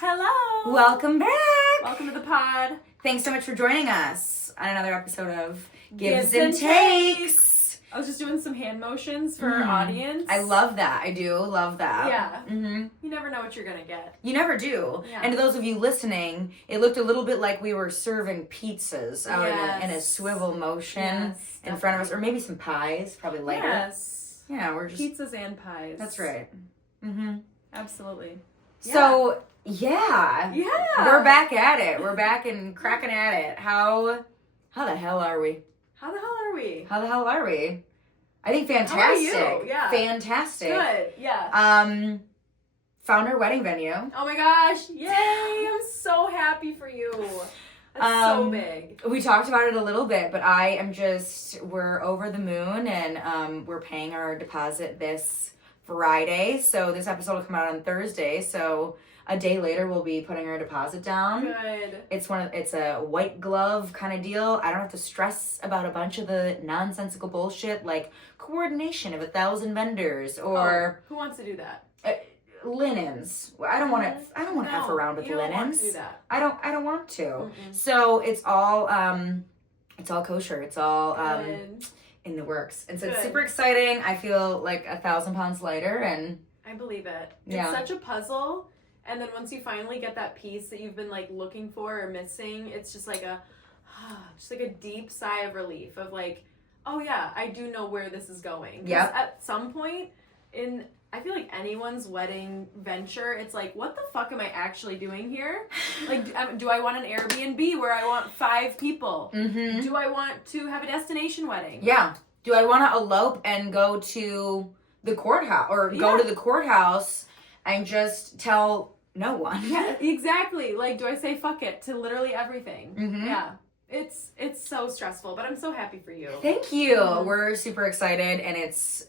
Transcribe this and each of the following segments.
Hello! Welcome back! Welcome to the pod. Thanks so much for joining us on another episode of Gives and Takes. I was just doing some hand motions for our audience. I love that. I do love that. Yeah. Mm-hmm. You never know what you're going to get. You never do. Yeah. And to those of you listening, it looked a little bit like we were serving pizzas out in a swivel motion in front of us. Or maybe some pies, probably later. Yes. Yeah, we're just... Pizzas and pies. That's right. Mm-hmm. Absolutely. So, yeah. We're back at it. We're back and cracking at it. How the hell are we? How the hell are we? How the hell are we? I think fantastic. How are you? Yeah. Fantastic. Good. Yeah. Found our wedding venue. Oh my gosh. Yay. I'm so happy for you. That's so big. We talked about it a little bit, but we're over the moon and we're paying our deposit this Friday. So this episode will come out on Thursday. So a day later, we'll be putting our deposit down. Good. It's a white glove kind of deal. I don't have to stress about a bunch of the nonsensical bullshit like coordination of 1,000 vendors or who wants to do that? Linens. I don't want to. I don't want to f around with you don't linens. Want to do that. I don't want to. Mm-mm. So it's all kosher. It's all Good. in the works, and so Good. it's super exciting. I feel like 1,000 pounds lighter, and I believe it. Yeah. It's such a puzzle. And then once you finally get that piece that you've been like looking for or missing, it's just like a deep sigh of relief of like, oh yeah, I do know where this is going. Yep. At some point I feel like anyone's wedding venture, it's like, what the fuck am I actually doing here? Like, do I want an Airbnb where I want 5 people? Mm-hmm. Do I want to have a destination wedding? Yeah. Do I want to elope and go to the courthouse or go to the courthouse and just tell no one? Yeah, exactly. Like, do I say fuck it to literally everything? Mm-hmm. Yeah. It's so stressful, but I'm so happy for you. Thank you. Mm-hmm. We're super excited, and it's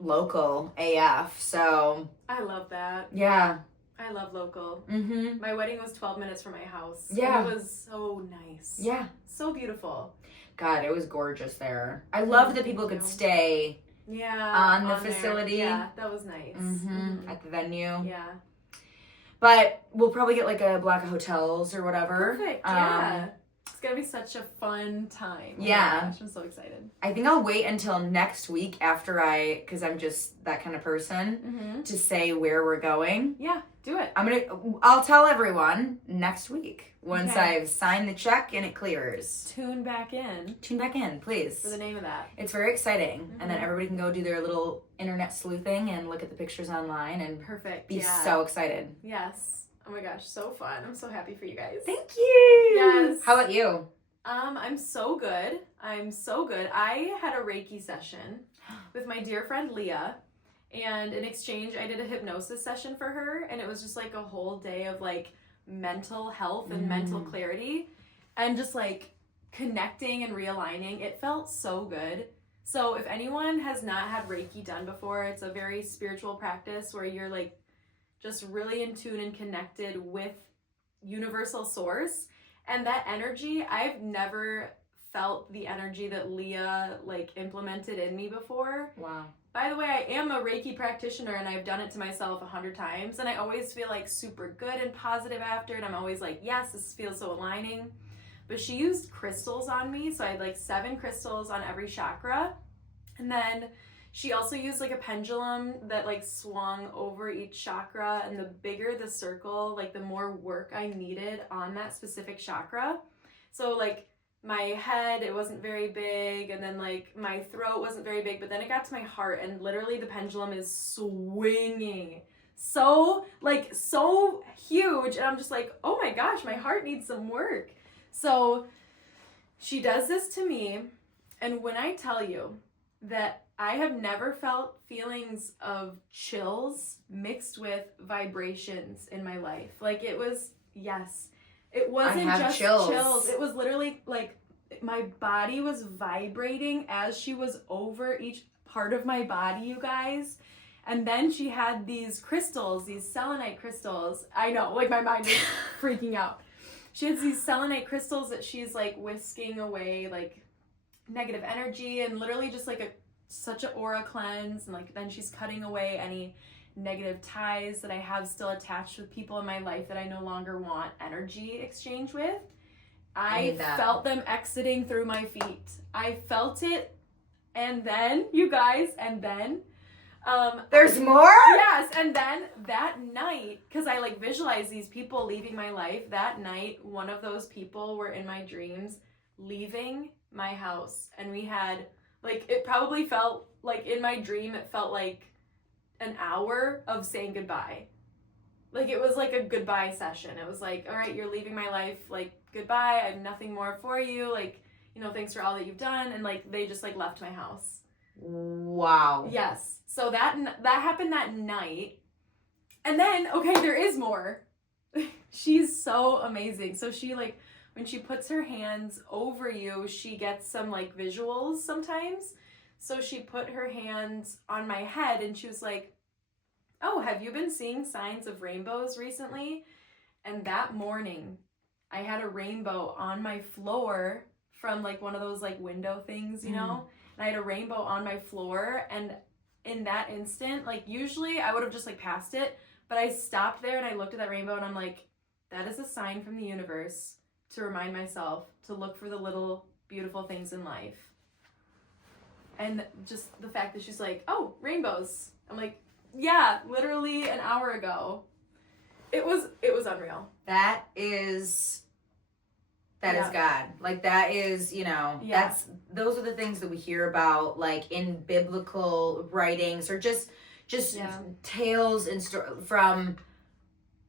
local AF, so... I love that. Yeah. I love local. Mm-hmm. My wedding was 12 minutes from my house. Yeah. And it was so nice. Yeah. So beautiful. God, it was gorgeous there. I love that people could stay on the facility. There. Yeah, that was nice. Mm-hmm. At the venue. Yeah. But we'll probably get like a block of hotels or whatever. Perfect, yeah. It's gonna be such a fun time. Yeah. Oh my gosh, I'm so excited. I think I'll wait until next week after because I'm just that kind of person, to say where we're going. Yeah, do it. I'll tell everyone next week once Okay. I've signed the check and it clears. Tune back in. Tune back in, please. For the name of that. It's very exciting. And then everybody can go do their little internet sleuthing and look at the pictures online and Perfect. be so excited. Yes. Oh my gosh, so fun. I'm so happy for you guys. Thank you. Yes. How about you? I'm so good. I had a Reiki session with my dear friend Leah, and in exchange I did a hypnosis session for her, and it was just like a whole day of like mental health and mental clarity and just like connecting and realigning. It felt so good. So if anyone has not had Reiki done before, it's a very spiritual practice where you're like just really in tune and connected with universal source. And that energy, I've never felt the energy that Leah like implemented in me before. Wow. By the way, I am a Reiki practitioner and I've done it to myself 100 times. And I always feel like super good and positive after. And I'm always like, yes, this feels so aligning. But she used crystals on me. So I had like 7 crystals on every chakra. And then she also used like a pendulum that like swung over each chakra, and the bigger the circle, like the more work I needed on that specific chakra. So like my head, it wasn't very big, and then like my throat wasn't very big, but then it got to my heart, and literally the pendulum is swinging so huge, and I'm just like, oh my gosh, my heart needs some work. So she does this to me, and when I tell you that I have never felt feelings of chills mixed with vibrations in my life. Like it was, it wasn't just chills. It was literally like my body was vibrating as she was over each part of my body, you guys. And then she had these crystals, these selenite crystals. I know, like my mind is freaking out. She has these selenite crystals that she's like whisking away like negative energy, and literally just like such an aura cleanse, and like then she's cutting away any negative ties that I have still attached with people in my life that I no longer want energy exchange with. I felt them exiting through my feet. I felt it. And then, you guys, there's more? Yes, and then that night, because I like visualized these people leaving my life, that night, one of those people were in my dreams leaving my house. And we had, like, it probably felt like in my dream, it felt like an hour of saying goodbye. Like, it was like a goodbye session. It was like, all right, you're leaving my life, like, goodbye, I have nothing more for you, like, you know, thanks for all that you've done, and like they just like left my house. Wow. Yes. So that happened that night. And then, okay, there is more. She's so amazing. So she like, when she puts her hands over you, she gets some like visuals sometimes. So she put her hands on my head and she was like, oh, have you been seeing signs of rainbows recently? And that morning, I had a rainbow on my floor from like one of those like window things, you know? And I had a rainbow on my floor, and in that instant, like usually I would have just like passed it, but I stopped there and I looked at that rainbow and I'm like, that is a sign from the universe to remind myself to look for the little beautiful things in life. And just the fact that she's like, oh, rainbows. I'm like, yeah, literally an hour ago. It was unreal. That is God. Like that is, you know, those are the things that we hear about like in biblical writings or just tales and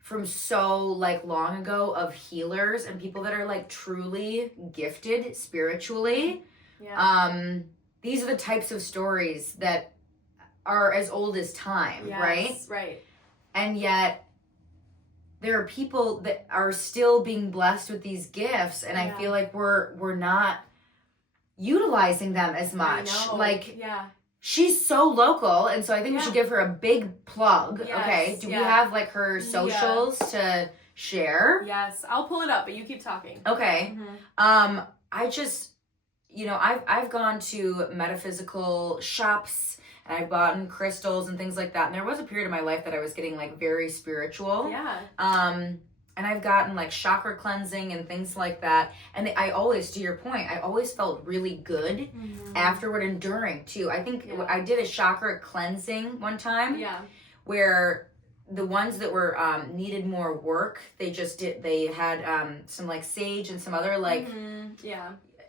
from so like long ago of healers and people that are like truly gifted spiritually. Yeah. These are the types of stories that are as old as time, right? Right. And yet there are people that are still being blessed with these gifts, and I feel like we're not utilizing them as much. Like, she's so local, and so I think we should give her a big plug. Yes. Okay, do we have like her socials to share? Yes, I'll pull it up, but you keep talking. Okay. Mm-hmm. I just, you know, I've gone to metaphysical shops. And I've bought crystals and things like that. And there was a period of my life that I was getting like very spiritual. Yeah. And I've gotten like chakra cleansing and things like that. And I always, to your point, I always felt really good afterward and during too. I think I did a chakra cleansing one time. Yeah. Where the ones that were needed more work, they had some like sage and some other like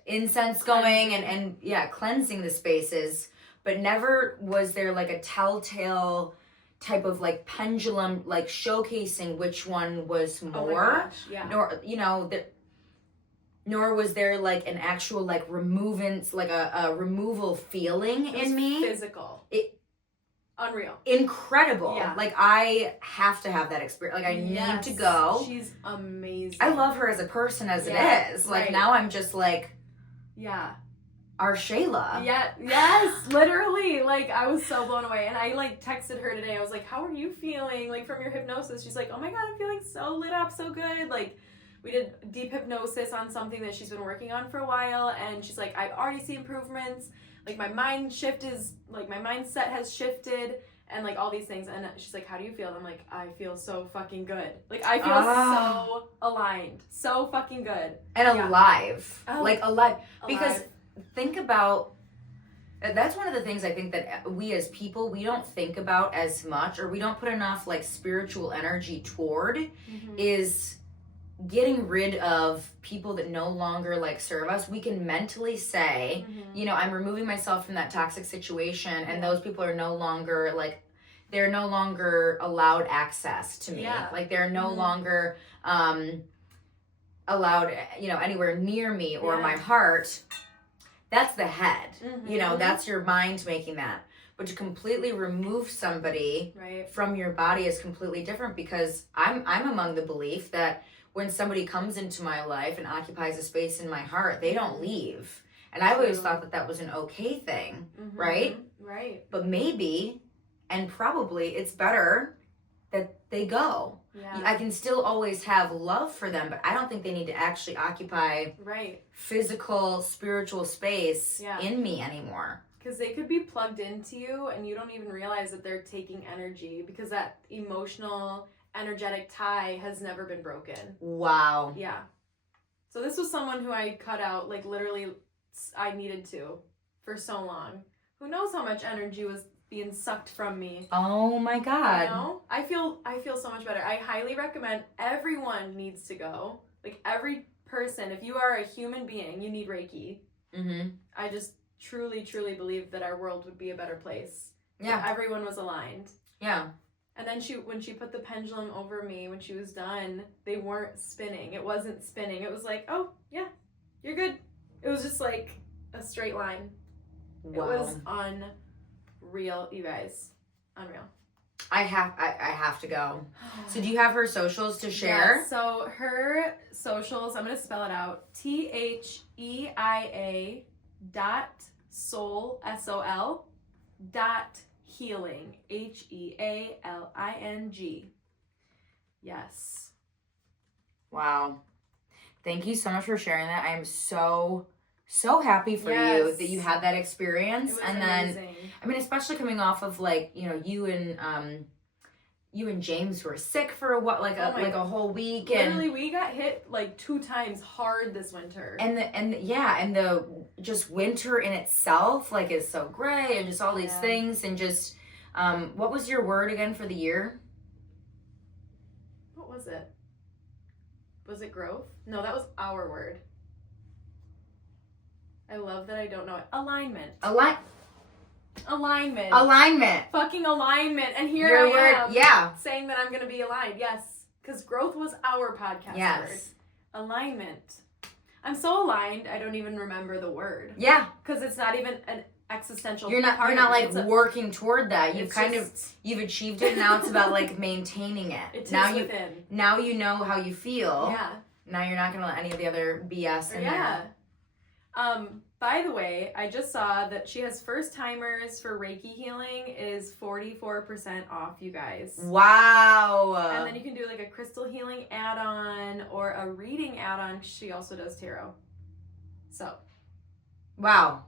incense going and cleansing the spaces. But never was there like a telltale type of like pendulum, like showcasing which one was more. Nor, you know, nor was there like an actual like removance, like a removal feeling in me. Physical. Unreal. Incredible. Yeah. Like I have to have that experience. Like I need to go. She's amazing. I love her as a person as it is. Like now I'm just like. Yeah. Our Shayla. Yeah, yes, literally. Like, I was so blown away. And I, like, texted her today. I was like, how are you feeling, like, from your hypnosis? She's like, oh my God, I'm feeling so lit up, so good. Like, we did deep hypnosis on something that she's been working on for a while. And she's like, I already see improvements. Like, my mindset has shifted. And, like, all these things. And she's like, how do you feel? And I'm like, I feel so fucking good. Like, I feel so aligned. So fucking good. And alive. Oh, like, alive. Because... think about, that's one of the things I think that we as people, we don't think about as much, or we don't put enough like spiritual energy toward, is getting rid of people that no longer like serve us. We can mentally say, you know, I'm removing myself from that toxic situation, and those people are no longer like, they're no longer allowed access to me. Yeah. Like they're no longer allowed, you know, anywhere near me or my heart. That's the head. You know, that's your mind making that. But to completely remove somebody from your body is completely different, because I'm among the belief that when somebody comes into my life and occupies a space in my heart, they don't leave. And I've always thought that was an okay thing, right? Right. But maybe, and probably, it's better that they go. Yeah. I can still always have love for them, but I don't think they need to actually occupy physical, spiritual space in me anymore. Because they could be plugged into you and you don't even realize that they're taking energy because that emotional, energetic tie has never been broken. Wow. Yeah. So this was someone who I cut out, like literally I needed to for so long. Who knows how much energy was being sucked from me. Oh my God. You know? I feel so much better. I highly recommend everyone needs to go. Like every person, if you are a human being, you need Reiki. Mm-hmm. I just truly, truly believe that our world would be a better place. Yeah. If everyone was aligned. Yeah. And then when she put the pendulum over me, when she was done, they weren't spinning. It wasn't spinning. It was like, oh, yeah, you're good. It was just like a straight line. Wow. It was unreal, you guys. Unreal. I have to go. So do you have her socials to share? Yeah, so her socials, I'm going to spell it out. THEIA.soul, SOL, healing, HEALING. Yes. Wow. Thank you so much for sharing that. I am so happy for you that you had that experience. It was and amazing. Then I mean, especially coming off of like, you know, you and James were sick for a whole week. Literally, we got hit like 2 times hard this winter. And the just winter in itself like is so gray and just all these things and just what was your word again for the year? What was it? Was it growth? No, that was our word. I love that I don't know it. Alignment. Alignment. Fucking alignment. And here I am saying that I'm going to be aligned. Yes. Because growth was our podcast word. Alignment. I'm so aligned, I don't even remember the word. Yeah. Because it's not even an existential You're not like working toward that. You've you've achieved it. Now it's about like maintaining it. It is within. Now you know how you feel. Yeah. Now you're not going to let any of the other BS in there. By the way, I just saw that she has first timers for Reiki healing is 44% off, you guys. Wow. And then you can do like a crystal healing add-on or a reading add-on. She also does tarot. So. Wow.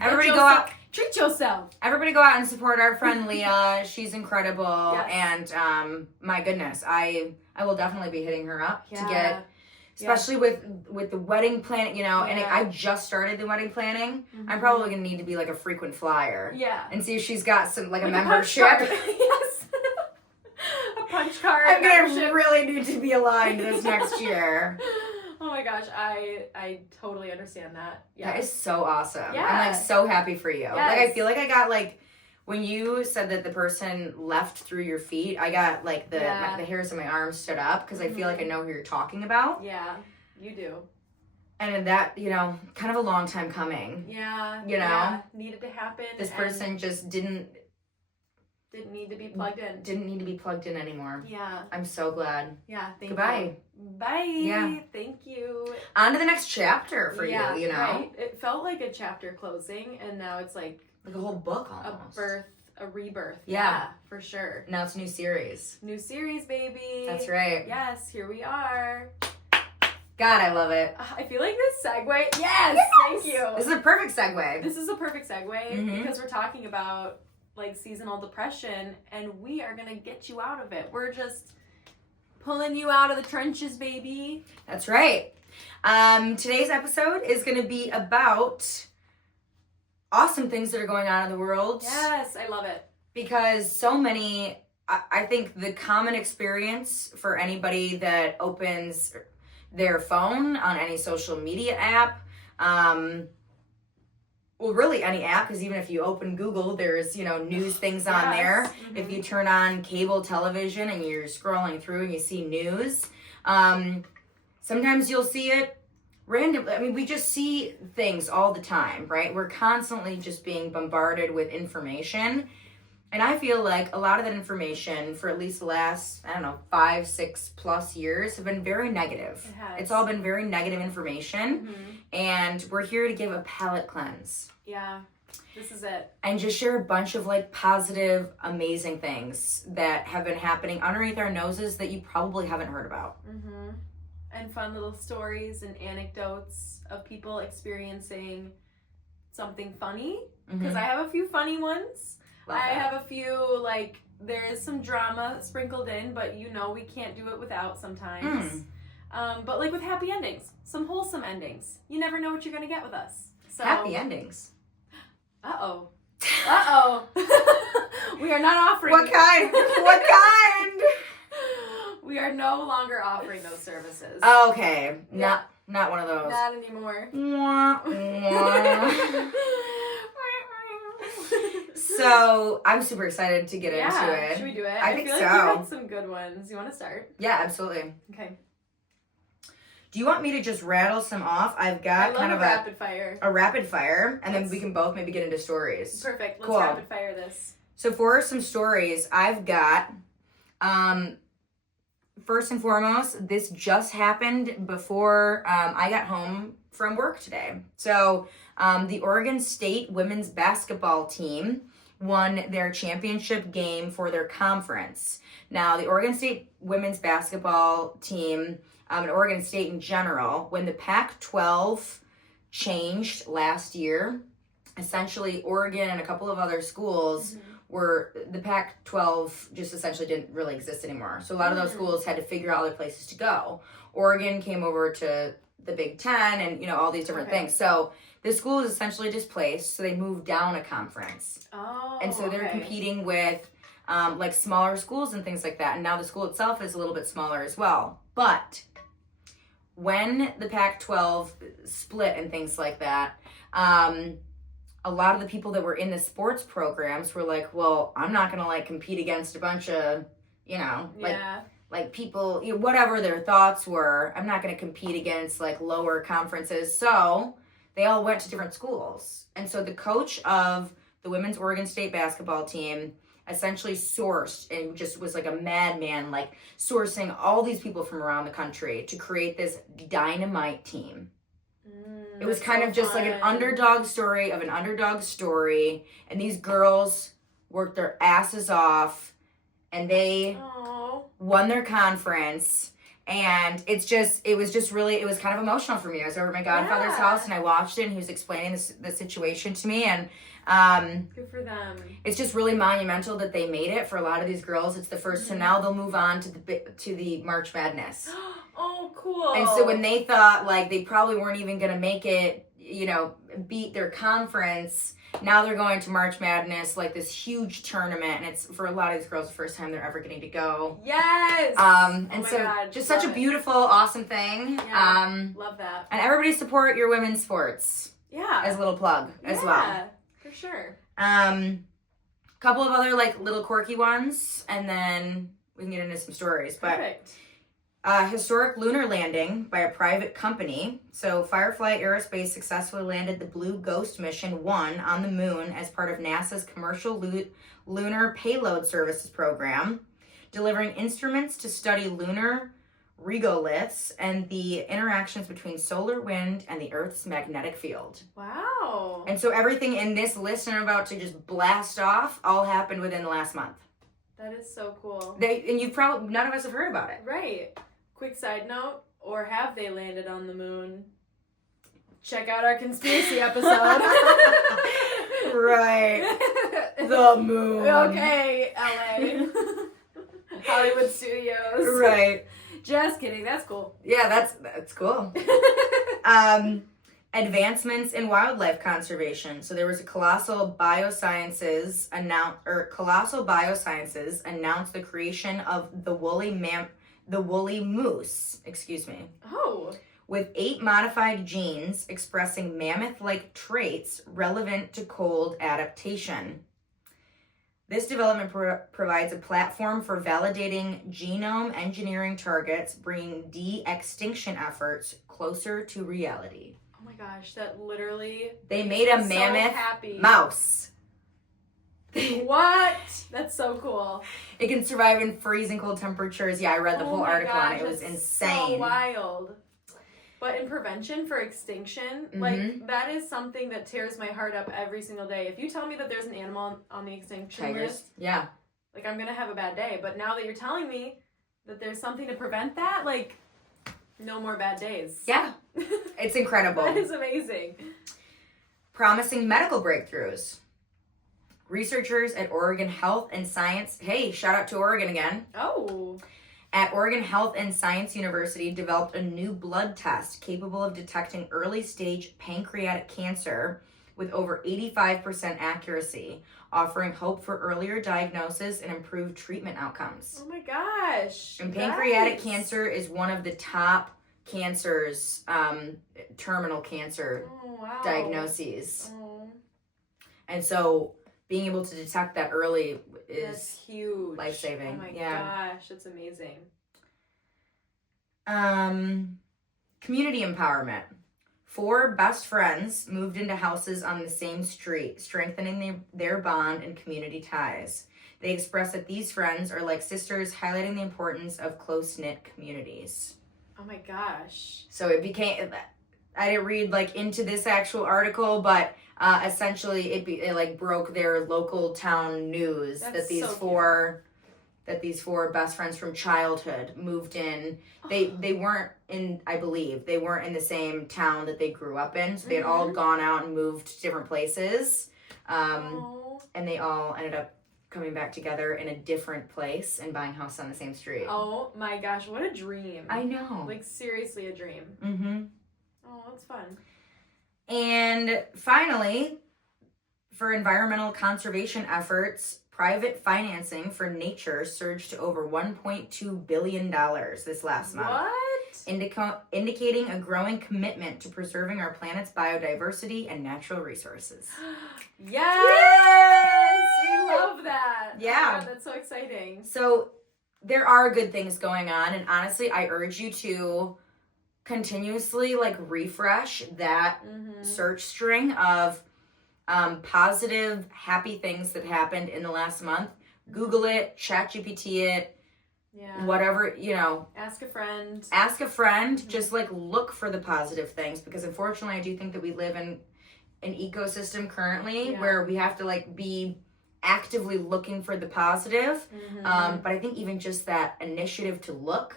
Everybody go out. Treat yourself. Everybody go out and support our friend Leah. She's incredible. Yes. And my goodness, I will definitely be hitting her up to get... Especially with the wedding planning, you know, and I just started the wedding planning. Mm-hmm. I'm probably going to need to be like a frequent flyer. Yeah. And see if she's got some, like a membership. Yes. A punch card. I'm going to really need to be aligned this next year. Oh my gosh, I totally understand that. Yeah. That is so awesome. Yeah. I'm like so happy for you. Yes. Like I feel like I got like, when you said that the person left through your feet, I got like the hairs on my arms stood up because I feel like I know who you're talking about. Yeah, you do. And that, you know, kind of a long time coming. Yeah. You know? Needed to happen. This person just didn't need to be plugged in. Didn't need to be plugged in anymore. Yeah. I'm so glad. Yeah, thank Goodbye. you. Bye. Yeah. Thank you. On to the next chapter for you, you know? Right? It felt like a chapter closing, and now it's like a whole book almost. A rebirth. Yeah. For sure. Now it's a new series. New series, baby. That's right. Yes, here we are. God, I love it. I feel like this segue. Yes! Thank you. This is a perfect segue. This is a perfect segue because we're talking about like seasonal depression, and we are going to get you out of it. We're just pulling you out of the trenches, baby. That's right. Today's episode is going to be about awesome things that are going on in the world. Yes, I love it. Because so many, I think the common experience for anybody that opens their phone on any social media app, well, really any app, because even if you open Google, there's, you know, news things on there. Mm-hmm. If you turn on cable television and you're scrolling through and you see news, sometimes you'll see it randomly. I mean, we just see things all the time, right? We're constantly just being bombarded with information. And I feel like a lot of that information for at least the last, 5-6+ years have been very negative. It has. It's all been very negative information. Mm-hmm. And we're here to give a palate cleanse. Yeah, this is it. And just share a bunch of like positive, amazing things that have been happening underneath our noses that you probably haven't heard about. Mm-hmm. And fun little stories and anecdotes of people experiencing something funny, because I have a few funny ones. Love I that. have a few, like, there is some drama sprinkled in, but you know we can't do it without sometimes. But like with happy endings, some wholesome endings. You never know what you're going to get with us. So, Happy endings. Uh-oh. We are not offering. What kind? What kind? We are no longer offering those services. Okay. Yeah. Not one of those. Not anymore. Mwah, mwah. So I'm super excited to get into it. Should we do it? I think feel so. like we had some good ones. You want to start? Yeah, absolutely. Okay. Do you want me to just rattle some off? I've got kind of rapid fire. a rapid fire, and then we can both maybe get into stories. Perfect. Let's Cool. rapid fire this. So for some stories, I've got, first and foremost, this just happened before I got home from work today. So the Oregon State women's basketball team won their championship game for their conference. Now, the Oregon State women's basketball team, and Oregon State in general, when the Pac-12 changed last year, essentially Oregon and a couple of other schools were, the Pac-12 just essentially didn't really exist anymore. So a lot of those schools had to figure out other places to go. Oregon came over to the Big Ten and, you know, all these different things. So the school is essentially displaced, so they moved down a conference. Oh, and so they're competing with like smaller schools and things like that. And now the school itself is a little bit smaller as well. But when the Pac-12 split and things like that, a lot of the people that were in the sports programs were like, well, I'm not going to like compete against a bunch of, you know, like people, you know, whatever their thoughts were. I'm not going to compete against like lower conferences. So they all went to different schools. And so the coach of the women's Oregon State basketball team essentially sourced and just was like a madman, like sourcing all these people from around the country to create this dynamite team. It was kind of just like an underdog story of an underdog story. And these girls worked their asses off and they won their conference. And it was kind of emotional for me. I was over at my godfather's house and I watched it and he was explaining the situation to me. And good for them. It's just really monumental that they made it for a lot of these girls. It's the first, so now they'll move on to the March Madness. Oh, cool. And so when they thought like they probably weren't even going to make it, you know, beat their conference, now they're going to March Madness, like this huge tournament, and it's for a lot of these girls the first time they're ever getting to go. Yes. God, just such a beautiful, awesome thing. Yeah, love that. And everybody support your women's sports. Yeah. As a little plug as well. Yeah, for sure. Couple of other like little quirky ones, and then we can get into some stories. Perfect. Historic lunar landing by a private company. So Firefly Aerospace successfully landed the Blue Ghost Mission 1 on the moon as part of NASA's Commercial Lunar Payload Services program, delivering instruments to study lunar regoliths and the interactions between solar wind and the Earth's magnetic field. Wow. And so everything in this list I'm about to just blast off all happened within the last month. That is so cool. And you probably, none of us have heard about it. Right. Quick side note, or have they landed on the moon? Check out our conspiracy episode. Right. The moon. Okay, LA. Hollywood Studios. Right. Just kidding, that's cool. Yeah, that's cool. Advancements in wildlife conservation. So there was a Colossal Biosciences announced the creation of the woolly moose, Oh. with 8 modified genes expressing mammoth-like traits relevant to cold adaptation. This development provides a platform for validating genome engineering targets, bringing de-extinction efforts closer to reality. Oh my gosh, that literally... They made a mammoth mouse. What? That's so cool. It can survive in freezing cold temperatures. Yeah, I read the whole article on it. It was insane. So wild. But in prevention for extinction, like, that is something that tears my heart up every single day. If you tell me that there's an animal on the extinction list, yeah, like, I'm gonna have a bad day. But now that you're telling me that there's something to prevent that, like, no more bad days. Yeah. It's incredible. That is amazing. Promising medical breakthroughs. Researchers at Oregon Health and Science, hey, shout out to Oregon again. Oh. At Oregon Health and Science University developed a new blood test capable of detecting early stage pancreatic cancer with over 85% accuracy, offering hope for earlier diagnosis and improved treatment outcomes. Oh my gosh. And pancreatic cancer is one of the top cancers, terminal cancer diagnoses. Oh. And so being able to detect that early That's is huge. life-saving. Oh my gosh, that's amazing. Community empowerment. 4 best friends moved into houses on the same street, strengthening their bond and community ties. They express that these friends are like sisters, highlighting the importance of close-knit communities. Oh my gosh. So it became, I didn't read like into this actual article, but essentially it like broke their local town news that these four best friends from childhood moved in. They weren't in, I believe, they weren't in the same town that they grew up in. So they had all gone out and moved to different places. And they all ended up coming back together in a different place and buying a house on the same street. Oh my gosh, what a dream. I know. Like seriously a dream. Mm-hmm. Oh, that's fun. And finally, for environmental conservation efforts, private financing for nature surged to over $1.2 billion this last month. What? Indicating a growing commitment to preserving our planet's biodiversity and natural resources. Yes! We love that. Yeah. Oh God, that's so exciting. So there are good things going on, and honestly, I urge you to continuously like refresh that search string of positive, happy things that happened in the last month. Google it, ChatGPT it, whatever, Ask a friend. Just like look for the positive things, because unfortunately I do think that we live in an ecosystem currently where we have to like be actively looking for the positive. But I think even just that initiative to look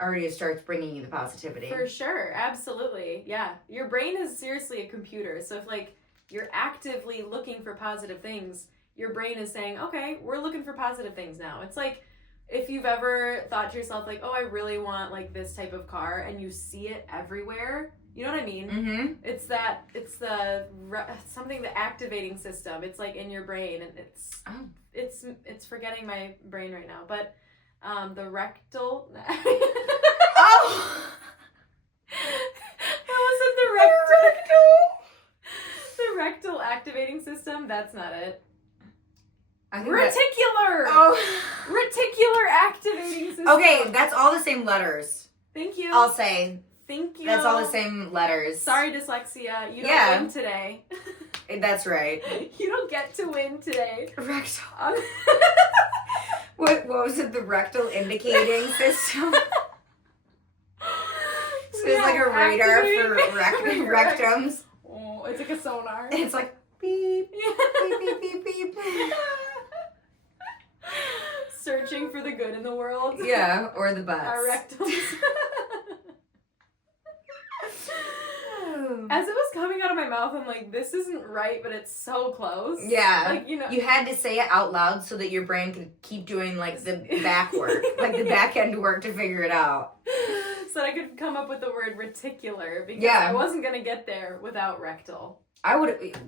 already starts bringing you the positivity. For sure. Absolutely. Yeah. Your brain is seriously a computer. So if like you're actively looking for positive things, your brain is saying, okay, we're looking for positive things now. It's like if you've ever thought to yourself like, oh, I really want like this type of car, and you see it everywhere. You know what I mean? It's the activating system. It's like in your brain, and it's forgetting my brain right now. But the rectal. It wasn't the rectal. The rectal activating system. That's not it. Reticular. Reticular activating system. Okay, that's all the same letters. Thank you. I'll say. Thank you. That's all the same letters. Sorry, dyslexia. You don't win today. That's right. You don't get to win today. Rectal. What was it? The rectal indicating system? So it's like a radar for rectums. Oh, it's like a sonar. It's like beep, beep, beep, beep, beep. Searching for the good in the world. Yeah, or the butts. Our rectums. As it was coming out of my mouth, I'm like, this isn't right, but it's so close. Yeah. Like, you had to say it out loud so that your brain could keep doing, like, the back work. Like, the back end work to figure it out. So that I could come up with the word reticular, because I wasn't going to get there without rectal.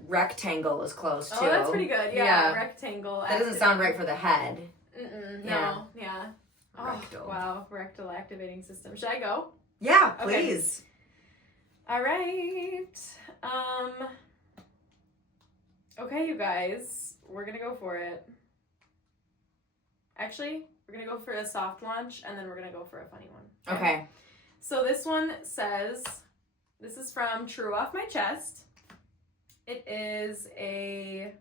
Rectangle is close, too. Oh, that's pretty good. Yeah. Rectangle. That doesn't sound right for the head. No. Yeah. Rectal. Oh, wow. Rectal activating system. Should I go? Yeah, please. Okay. All right. Okay, you guys. We're going to go for it. Actually, we're going to go for a soft launch, and then we're going to go for a funny one. Okay. So this one says, this is from True Off My Chest. It is a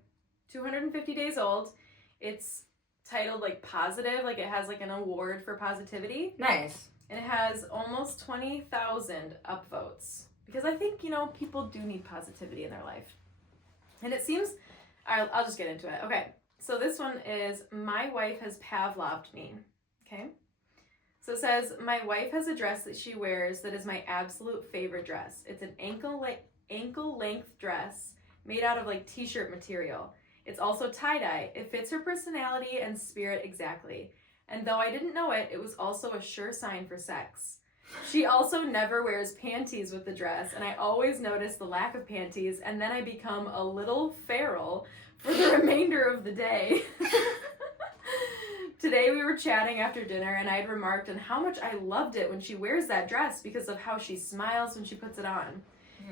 250 days old. It's titled like positive, like it has like an award for positivity. Nice. And it has almost 20,000 upvotes. Because I think, people do need positivity in their life. And it seems, I'll just get into it. Okay, so this one is, my wife has Pavloved me. Okay? So it says, my wife has a dress that she wears that is my absolute favorite dress. It's an ankle-length dress made out of like t-shirt material. It's also tie-dye. It fits her personality and spirit exactly. And though I didn't know it, it was also a sure sign for sex. She also never wears panties with the dress, and I always notice the lack of panties, and then I become a little feral for the remainder of the day. Today we were chatting after dinner, and I had remarked on how much I loved it when she wears that dress because of how she smiles when she puts it on.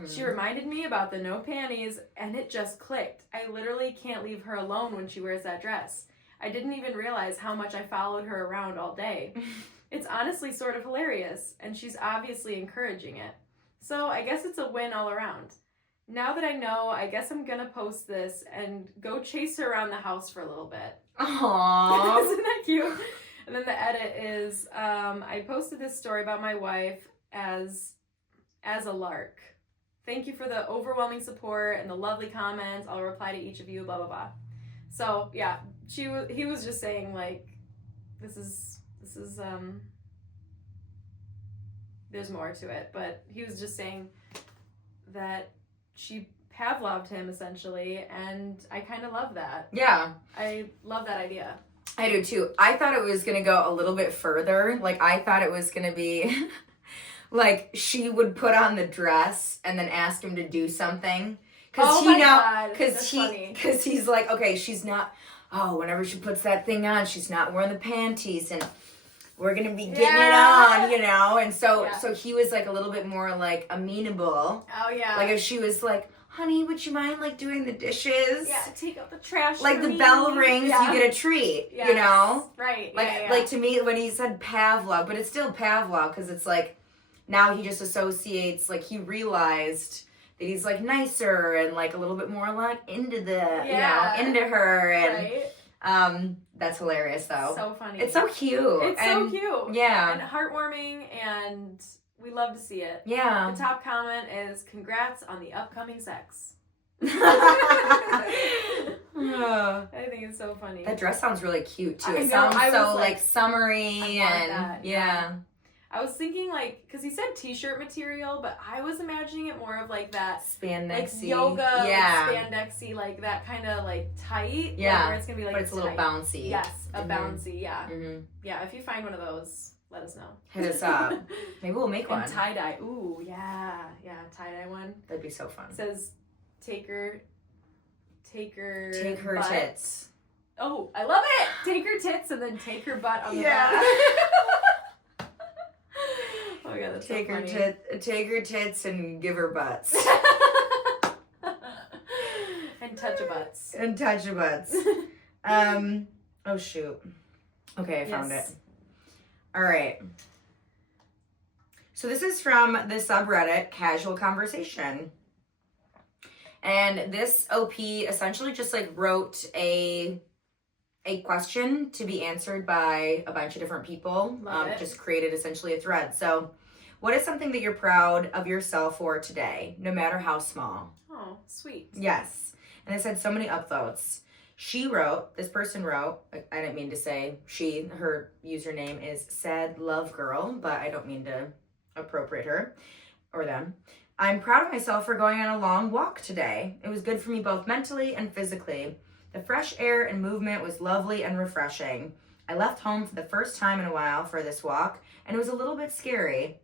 She reminded me about the no panties, and it just clicked. I literally can't leave her alone when she wears that dress. I didn't even realize how much I followed her around all day. It's honestly sort of hilarious, and she's obviously encouraging it. So I guess it's a win all around. Now that I know, I guess I'm gonna post this and go chase her around the house for a little bit. Aww. Isn't that cute? And then the edit is, I posted this story about my wife as a lark. Thank you for the overwhelming support and the lovely comments. I'll reply to each of you, blah, blah, blah. So, yeah, he was just saying, like, this is, there's more to it, but he was just saying that she Pavloved him, essentially, and I kind of love that. Yeah. I love that idea. I do, too. I thought it was going to go a little bit further. Like, I thought it was going to be... like, she would put on the dress and then ask him to do something. Because he's like, okay, she's not, whenever she puts that thing on, she's not wearing the panties, and we're going to be getting it on, you know? And so he was, like, a little bit more, like, amenable. Oh, yeah. Like, if she was like, honey, would you mind, like, doing the dishes? Yeah, take out the trash. Like, the bell rings, you get a treat, you know? Right. Like, to me, when he said Pavlov, but it's still Pavlov, because it's like, now he just associates, like, he realized that he's, like, nicer and, like, a little bit more, like, into the, you know, into her. And, that's hilarious, though. So funny. It's so cute. It's so cute. Yeah. And heartwarming, and we love to see it. Yeah. The top comment is, congrats on the upcoming sex. I think it's so funny. That dress sounds really cute, too. It sounds so, like, summery and, that. yeah. I was thinking, like, because he said t-shirt material, but I was imagining it more of, like, that spandexy, like, yoga, like, spandexy, like, that kind of, like, tight. Yeah. Like, where it's going to be, like, but it's tight. a little bouncy. Yes, bouncy, yeah. Mm-hmm. Yeah, if you find one of those, let us know. Hit us up. Maybe we'll make one. And tie-dye. Ooh, yeah. Yeah, tie-dye one. That'd be so fun. It says, take her butt. Tits. Oh, I love it! Take her tits and then take her butt on the butt. Oh my god, that's take so funny. Take her tits and give her butts. And touch a butts. And touch a butts. Oh shoot. Okay, I found it. All right. So this is from the subreddit Casual Conversation. And this OP essentially just like wrote a question to be answered by a bunch of different people. Just created essentially a thread. So, what is something that you're proud of yourself for today, no matter how small? Oh, sweet. Yes. And it said so many upvotes. This person wrote, I didn't mean to say she, her username is Sad Love Girl, but I don't mean to appropriate her or them. I'm proud of myself for going on a long walk today. It was good for me both mentally and physically. The fresh air and movement was lovely and refreshing. I left home for the first time in a while for this walk, and it was a little bit scary,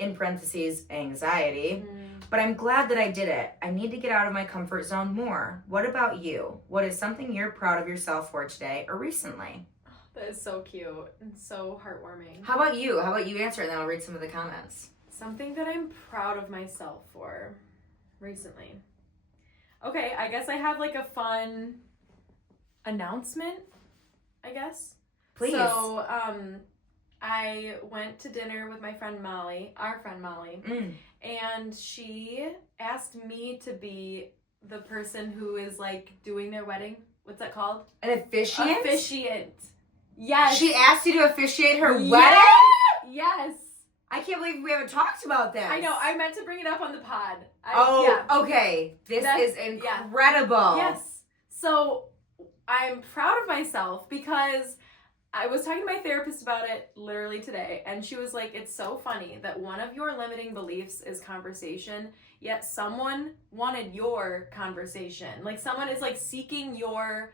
in parentheses, anxiety, but I'm glad that I did it. I need to get out of my comfort zone more. What about you? What is something you're proud of yourself for today or recently? Oh, that is so cute and so heartwarming. How about you? How about you answer, and then I'll read some of the comments. Something that I'm proud of myself for recently. Okay, I guess I have like a fun announcement, I guess. Please. So, I went to dinner with my friend Molly, our friend Molly, and she asked me to be the person who is like doing their wedding. What's that called? An officiant? Officiant. Yes. She asked you to officiate her wedding? Yes. I can't believe we haven't talked about this. I know. I meant to bring it up on the pod. Okay. This is incredible. Yes. So I'm proud of myself because I was talking to my therapist about it literally today, and she was like, it's so funny that one of your limiting beliefs is conversation, yet someone wanted your conversation. Like, someone is, like, seeking your...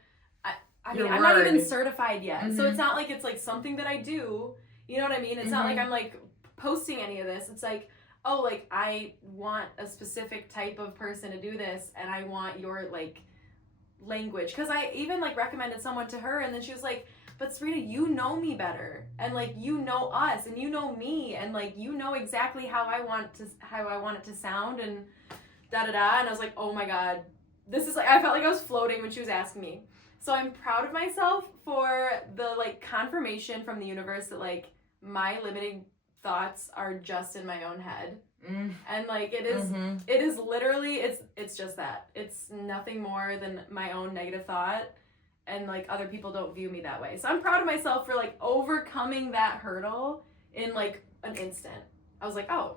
I mean, I'm not even certified yet, so it's not like it's, like, something that I do. You know what I mean? It's not like I'm, like, posting any of this. It's like, oh, like, I want a specific type of person to do this, and I want your, like, language. Because I even, like, recommended someone to her, and then she was like, but Sabrina, you know me better, and, like, you know us, and you know me, and, like, you know exactly how I want it to sound, and da-da-da, and I was like, oh my god, this is, like, I felt like I was floating when she was asking me. So I'm proud of myself for the, like, confirmation from the universe that, like, my limiting thoughts are just in my own head. And, like, it is literally, it's just that. It's nothing more than my own negative thought. And, like, other people don't view me that way. So I'm proud of myself for, like, overcoming that hurdle in, like, an instant. I was like, oh,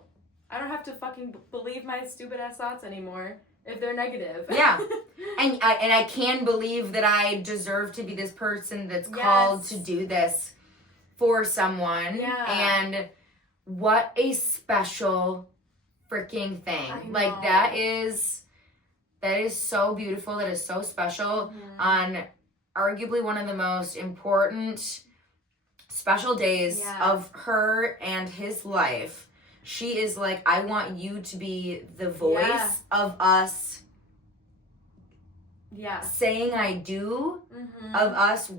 I don't have to fucking believe my stupid ass thoughts anymore if they're negative. Yeah. And I can believe that I deserve to be this person that's called to do this for someone. Yeah. And what a special freaking thing. Like, that is so beautiful. That is so special. On arguably one of the most important special days of her and his life. She is like, I want you to be the voice of us saying I do, of us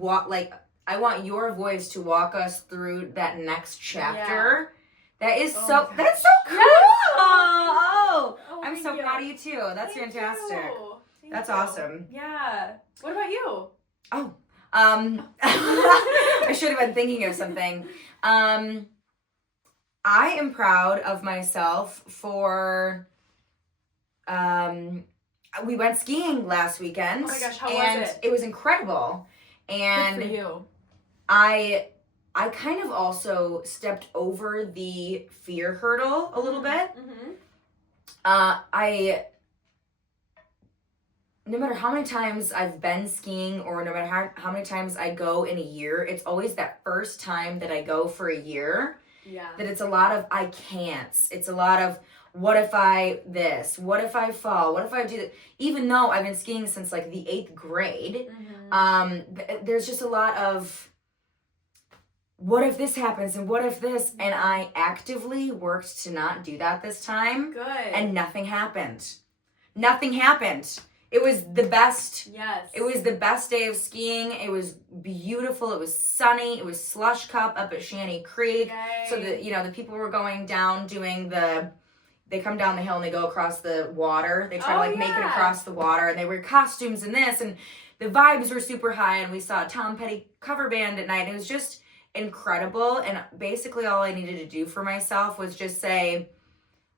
I want your voice to walk us through that next chapter. That is that's so cool. Oh, I'm so proud of you too. That's fantastic. That's awesome. Yeah. What about you? Oh, I should have been thinking of something. I am proud of myself for, we went skiing last weekend. Oh my gosh, how was it? It was incredible. And good for you. I kind of also stepped over the fear hurdle a little bit. No matter how many times I've been skiing or no matter how many times I go in a year, it's always that first time that I go for a year that it's a lot of I can't. It's a lot of what if I this? What if I fall? What if I do that? Even though I've been skiing since like the 8th grade, there's just a lot of what if this happens and what if this? And I actively worked to not do that this time. Good. And nothing happened. Nothing happened. It was the best. Yes. It was the best day of skiing. It was beautiful. It was sunny. It was slush cup up at Shanty Creek. Yay. So the people were going down doing they come down the hill and they go across the water. They try to make it across the water, and they wear costumes and this, and the vibes were super high, and we saw a Tom Petty cover band at night. It was just incredible. And basically all I needed to do for myself was just say,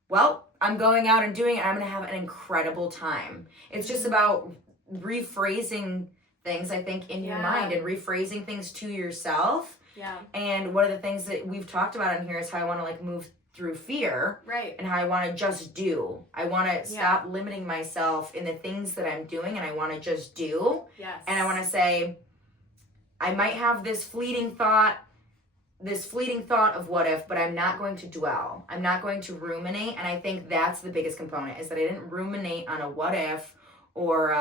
well, I'm going out and doing it. I'm going to have an incredible time. It's just about rephrasing things, I think, in your mind and rephrasing things to yourself. Yeah. And one of the things that we've talked about on here is how I want to like move through fear. Right. And how I want to just do. I want to stop limiting myself in the things that I'm doing, and I want to just do. Yes. And I want to say, I might have this fleeting thought of what if, but I'm not going to dwell. I'm not going to ruminate. And I think that's the biggest component, is that I didn't ruminate on a what if or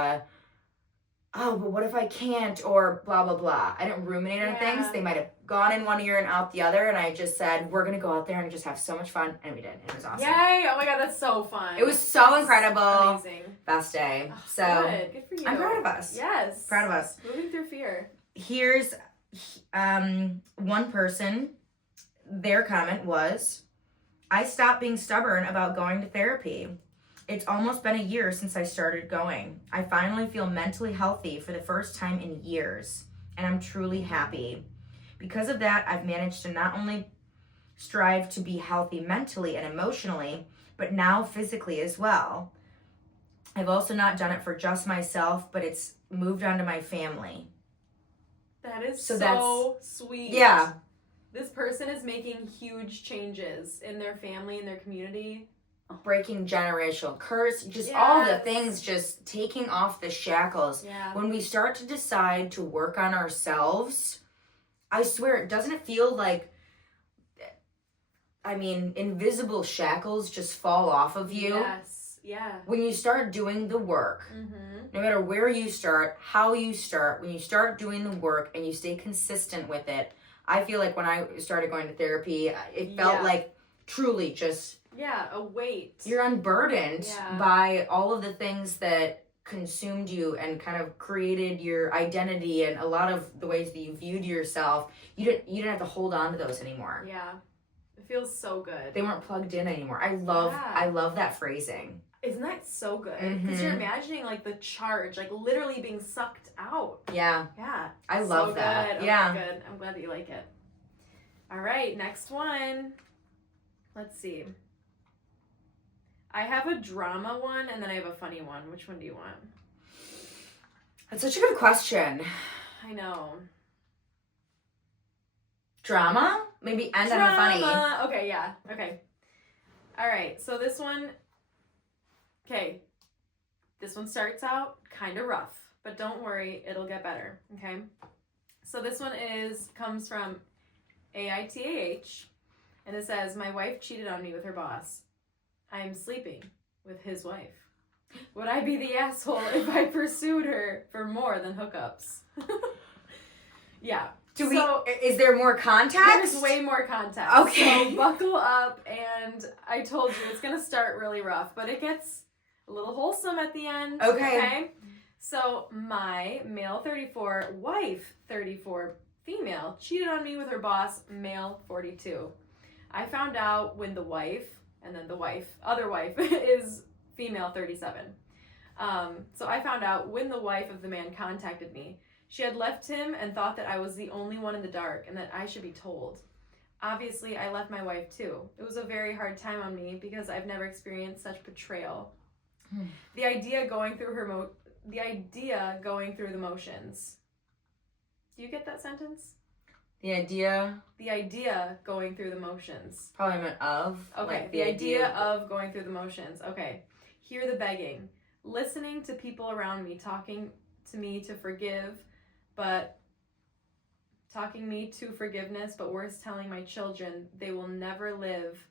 oh, but what if I can't, or blah, blah, blah. I didn't ruminate on things. They might have gone in one ear and out the other. And I just said, we're going to go out there and just have so much fun. And we did. It was awesome. Yay. Oh my God. That's so fun. It was so incredible. Amazing. Best day. Oh, so good for you. I'm proud of us. Yes. Proud of us. Moving through fear. Here's one person, their comment was, I stopped being stubborn about going to therapy. It's almost been a year since I started going. I finally feel mentally healthy for the first time in years, and I'm truly happy. Because of that, I've managed to not only strive to be healthy mentally and emotionally, but now physically as well. I've also not done it for just myself, but it's moved on to my family. That is so sweet. Yeah. This person is making huge changes in their family, in their community. Breaking generational curse, just all the things, just taking off the shackles. Yeah. When we start to decide to work on ourselves, I swear, doesn't it feel like, I mean, invisible shackles just fall off of you? Yes. Yeah. When you start doing the work, no matter where you start, how you start, when you start doing the work and you stay consistent with it, I feel like when I started going to therapy, it felt like truly just... Yeah, a weight. You're unburdened by all of the things that consumed you and kind of created your identity and a lot of the ways that you viewed yourself. You didn't have to hold on to those anymore. Yeah. It feels so good. They weren't plugged in anymore. I love that phrasing. Isn't that so good? Because you're imagining like the charge, like literally being sucked out. Yeah. Yeah. I love that. Good. Yeah. Good. I'm glad that you like it. All right, next one. Let's see. I have a drama one and then I have a funny one. Which one do you want? That's such a good question. I know. Drama? Maybe end on a funny. Okay, yeah. Okay. All right, so this one... Okay. This one starts out kind of rough, but don't worry, it'll get better, okay? So this one comes from AITAH, and it says, my wife cheated on me with her boss. I am sleeping with his wife. Would I be the asshole if I pursued her for more than hookups? Yeah. Is there more context? There's way more context. Okay. So buckle up, and I told you it's going to start really rough, but it gets a little wholesome at the end. Okay. So my male 34, wife 34, female, cheated on me with her boss, male 42. I found out when the wife, and then the other wife, is female 37. So I found out when the wife of the man contacted me. She had left him and thought that I was the only one in the dark and that I should be told. Obviously, I left my wife too. It was a very hard time on me because I've never experienced such betrayal. The idea going through the motions. Do you get that sentence? The idea going through the motions. Probably meant of. Okay, like the idea of going through the motions. Okay. Hear the begging. Listening to people around me talking to me to forgive, but talking me to forgiveness, but worse, telling my children they will never live.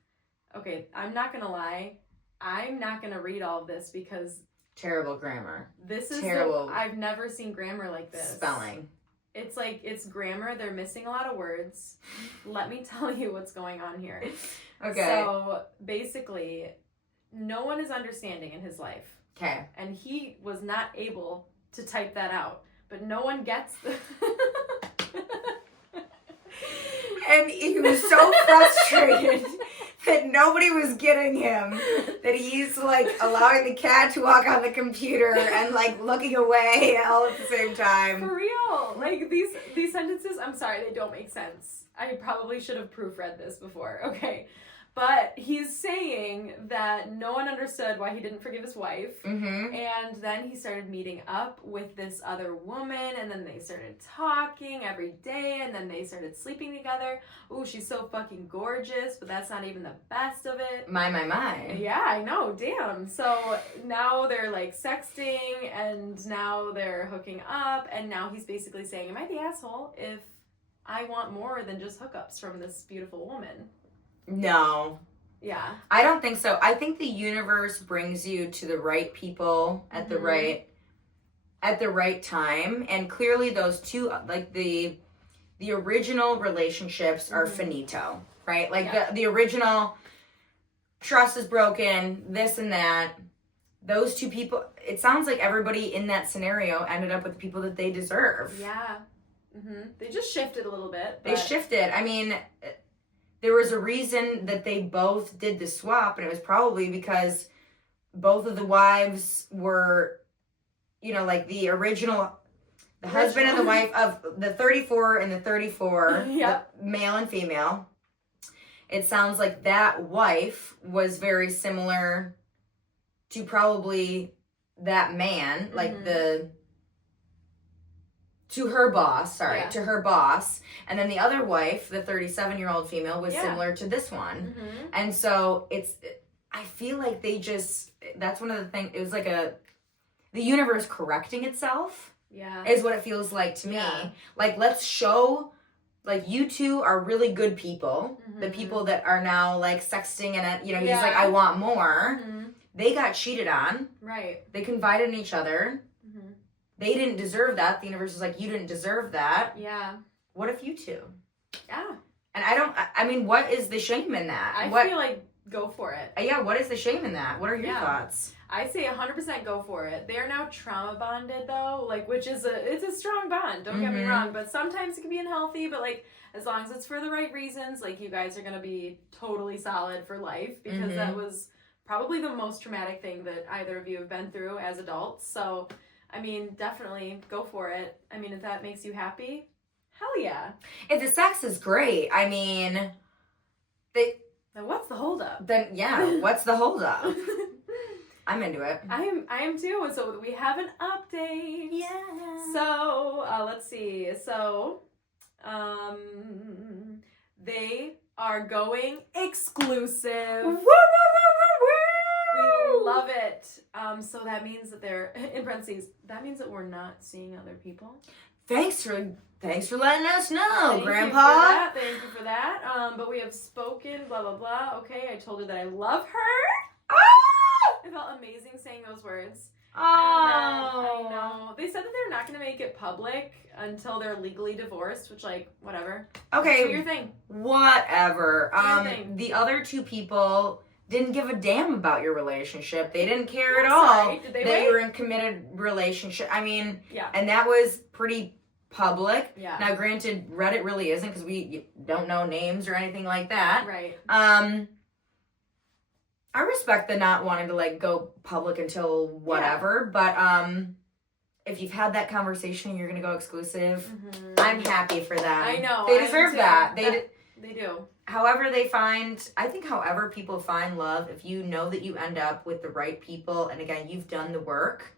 Okay, I'm not going to lie. I'm not going to read all of this because... Terrible grammar. This is terrible. I've never seen grammar like this. Spelling. It's like, it's grammar. They're missing a lot of words. Let me tell you what's going on here. Okay. So, basically, no one is understanding in his life. Okay. And he was not able to type that out. But no one gets the... And he was so frustrated that nobody was getting him, that he's like allowing the cat to walk on the computer and like looking away all at the same time. For real. Like these sentences, I'm sorry, they don't make sense. I probably should have proofread this before. Okay. But he's saying that no one understood why he didn't forgive his wife. Mm-hmm. And then he started meeting up with this other woman. And then they started talking every day. And then they started sleeping together. Ooh, she's so fucking gorgeous. But that's not even the best of it. My. Yeah, I know. Damn. So now they're like sexting. And now they're hooking up. And now he's basically saying, am I the asshole if I want more than just hookups from this beautiful woman? No. Yeah. I don't think so. I think the universe brings you to the right people at the right time, and clearly those two, like the original relationships are finito, right? Like the original trust is broken, this and that. Those two people, it sounds like everybody in that scenario ended up with the people that they deserve. Yeah. They just shifted a little bit. They shifted. I mean, there was a reason that they both did the swap, and it was probably because both of the wives were, like the original, the husband and the wife of the 34 and the 34, yep. The male and female. It sounds like that wife was very similar to probably that man, like to her boss, to her boss. And then the other wife, the 37-year-old female, was similar to this one. And so I feel like that's one of the things, it was like the universe correcting itself. Yeah. Is what it feels like to me. Like, let's show like, you two are really good people. Mm-hmm. The people that are now, like, sexting and, you know, he's Yeah. like, I want more. Mm-hmm. They got cheated on. Right. They confided in each other. Mm-hmm. They didn't deserve that. The universe is like, you didn't deserve that. Yeah. What if you two? Yeah. And I mean, what is the shame in that? I feel like go for it. Yeah, what is the shame in that? What are your thoughts? I say 100% go for it. They are now trauma bonded though, like, which is it's a strong bond. Don't get me wrong, but sometimes it can be unhealthy. But like, as long as it's for the right reasons, like, you guys are gonna be totally solid for life, because that was probably the most traumatic thing that either of you have been through as adults. So, I mean, definitely go for it. I mean, if that makes you happy, hell yeah. If the sex is great, I mean, Then what's the holdup? then yeah, what's the holdup? I'm into it. I am too. So we have an update. Yeah. So let's see. So they are going exclusive. Woo, woo, woo, We woo, love it. So that means that they're, in parentheses, that means that we're not seeing other people. Thanks for letting us know, Thank Grandpa. Thank you for that. But we have spoken, blah, blah, blah. Okay, I told her that I love her. It felt amazing saying those words. Oh. I know. They said that they're not going to make it public until they're legally divorced, which, like, whatever. Okay. Do your thing. Whatever. Your thing. The other two people didn't give a damn about your relationship. They didn't care at I'm all sorry. Did they that wait? you were in committed relationship. I mean, Yeah. and that was pretty public. Yeah. Now, granted, Reddit really isn't, because we don't know names or anything like that. Right. I respect the not wanting to, like, go public until whatever, but if you've had that conversation, you're gonna go exclusive. I'm happy for them. I know. They deserve that. They do. However I think however people find love, if you know that you end up with the right people, and again, you've done the work,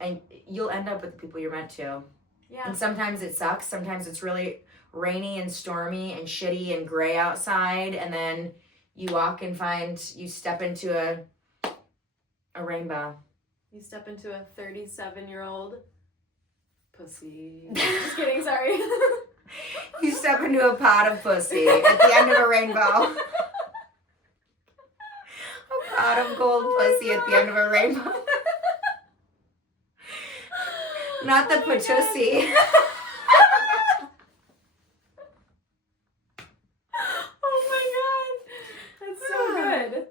and you'll end up with the people you're meant to. Yeah. And sometimes it sucks. Sometimes it's really rainy and stormy and shitty and gray outside, and then you you step into a rainbow. You step into a 37-year-old pussy. Just kidding, sorry. You step into a pot of pussy at the end of a rainbow. A pot of gold pussy at the end of a rainbow. Not the patussi.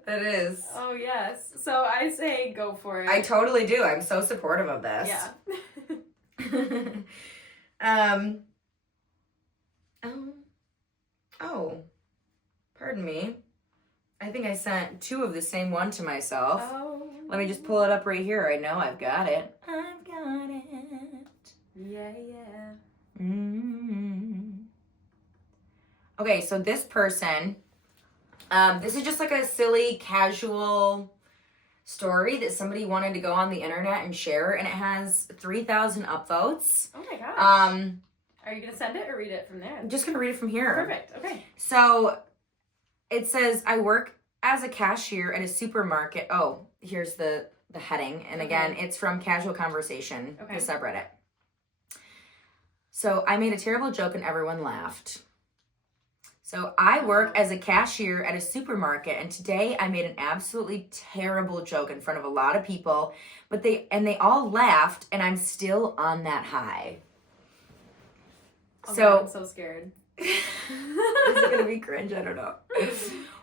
It is. Oh, yes. So I say go for it. I totally do. I'm so supportive of this. Yeah. Oh. Pardon me. I think I sent 2 of the same one to myself. Oh. Let me just pull it up right here. I know I've got it. I've got it. Yeah, yeah. Okay, so this person, this is just like a silly, casual story that somebody wanted to go on the internet and share, and it has 3,000 upvotes. Oh my gosh. Are you going to send it or read it from there? I'm just going to read it from here. Perfect. Okay. So it says, I work as a cashier at a supermarket. Oh, here's the heading. And again, it's from Casual Conversation, the subreddit. So I made a terrible joke and everyone laughed. So I work as a cashier at a supermarket, and today I made an absolutely terrible joke in front of a lot of people, but they all laughed, and I'm still on that high. Oh So God, I'm so scared. Is it gonna be cringe? I don't know.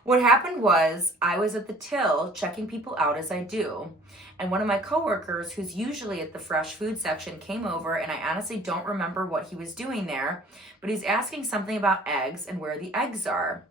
What happened was I was at the till checking people out as I do, and one of my coworkers, who's usually at the fresh food section, came over, and I honestly don't remember what he was doing there, but he's asking something about eggs and where the eggs are.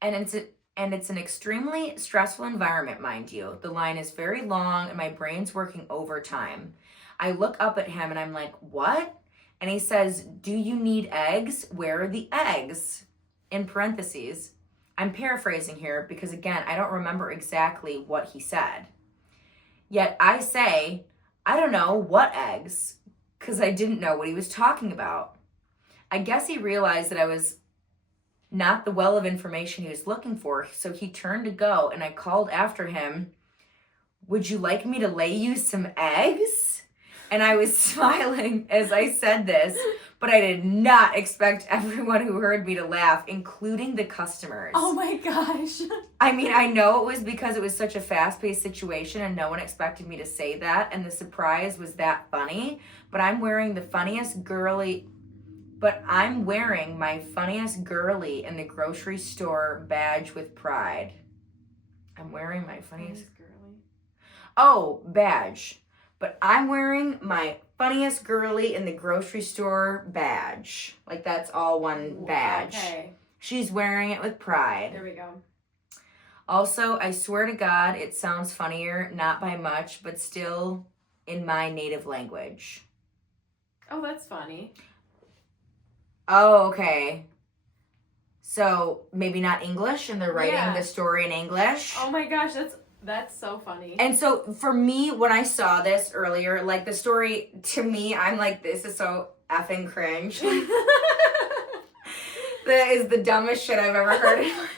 And it's an extremely stressful environment, mind you. The line is very long and my brain's working overtime. I look up at him and I'm like, what? And he says, do you need eggs? Where are the eggs? In parentheses. I'm paraphrasing here because, again, I don't remember exactly what he said. Yet I say, I don't know, what eggs? Because I didn't know what he was talking about. I guess he realized that I was not the well of information he was looking for, so he turned to go, and I called after him, would you like me to lay you some eggs? And I was smiling as I said this, but I did not expect everyone who heard me to laugh, including the customers. Oh my gosh. I mean, I know it was because it was such a fast-paced situation and no one expected me to say that, and the surprise was that funny, but I'm wearing my funniest girly in the grocery store badge with pride. I'm wearing my funniest girly. Oh, badge. But I'm wearing my funniest girly in the grocery store badge. Like, that's all one badge. Okay. She's wearing it with pride. There we go. Also, I swear to God, it sounds funnier, not by much, but still in my native language. Oh, that's funny. Oh, okay. So, maybe not English, and they're writing the story in English. Oh my gosh, that's so funny. And so, for me, when I saw this earlier, like, the story, to me, I'm like, this is so effing cringe. That is the dumbest shit I've ever heard in my life.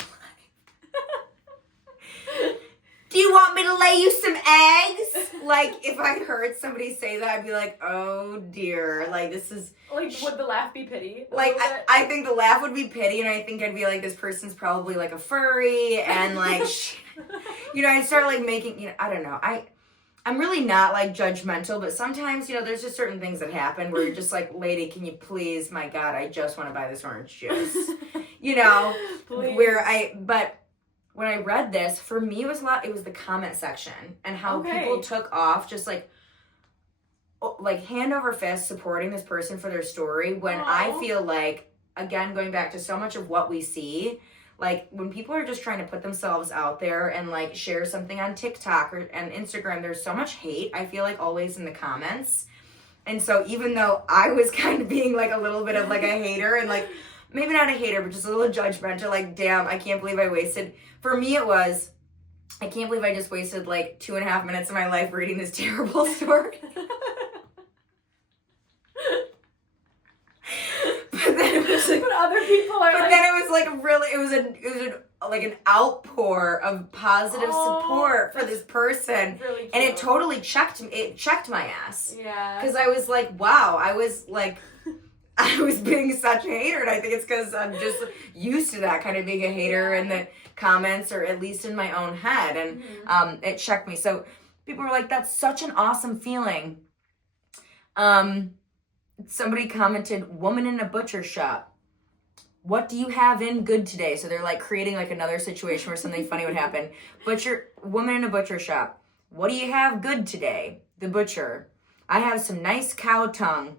Do you want me to lay you some eggs? Like, if I heard somebody say that, I'd be like, oh dear. Like, this is... Like, would the laugh be pity? Like, I think the laugh would be pity, and I think I'd be like, this person's probably, like, a furry, and, like, I'd start, like, making, I don't know. I'm really not, like, judgmental, but sometimes, there's just certain things that happen where you're just like, lady, can you please, my God, I just want to buy this orange juice. Please. But when I read this, for me, it was the comment section and how people took off just, like hand over fist supporting this person for their story when I feel like, again, going back to so much of what we see, like, when people are just trying to put themselves out there and, like, share something on TikTok and Instagram, there's so much hate, I feel like, always in the comments. And so even though I was kind of being, like, a little bit of, like, a hater and, like, maybe not a hater, but just a little judgmental, like, damn, I can't believe I wasted... For me, it was, I can't believe I just wasted, like, 2.5 minutes of my life reading this terrible story. But then it was like... But other people are But then it was, like, really... It was like an outpour of positive support for this person. Really cute. And it totally checked my ass. Yeah. Because I was like, wow, I was being such a hater, and I think it's because I'm just used to that kind of being a hater in the comments, or at least in my own head, and it checked me. So people were like, that's such an awesome feeling. Somebody commented, woman in a butcher shop. What do you have in good today? So they're, like, creating, like, another situation where something funny would happen. Woman in a butcher shop. What do you have good today? The butcher. I have some nice cow tongue.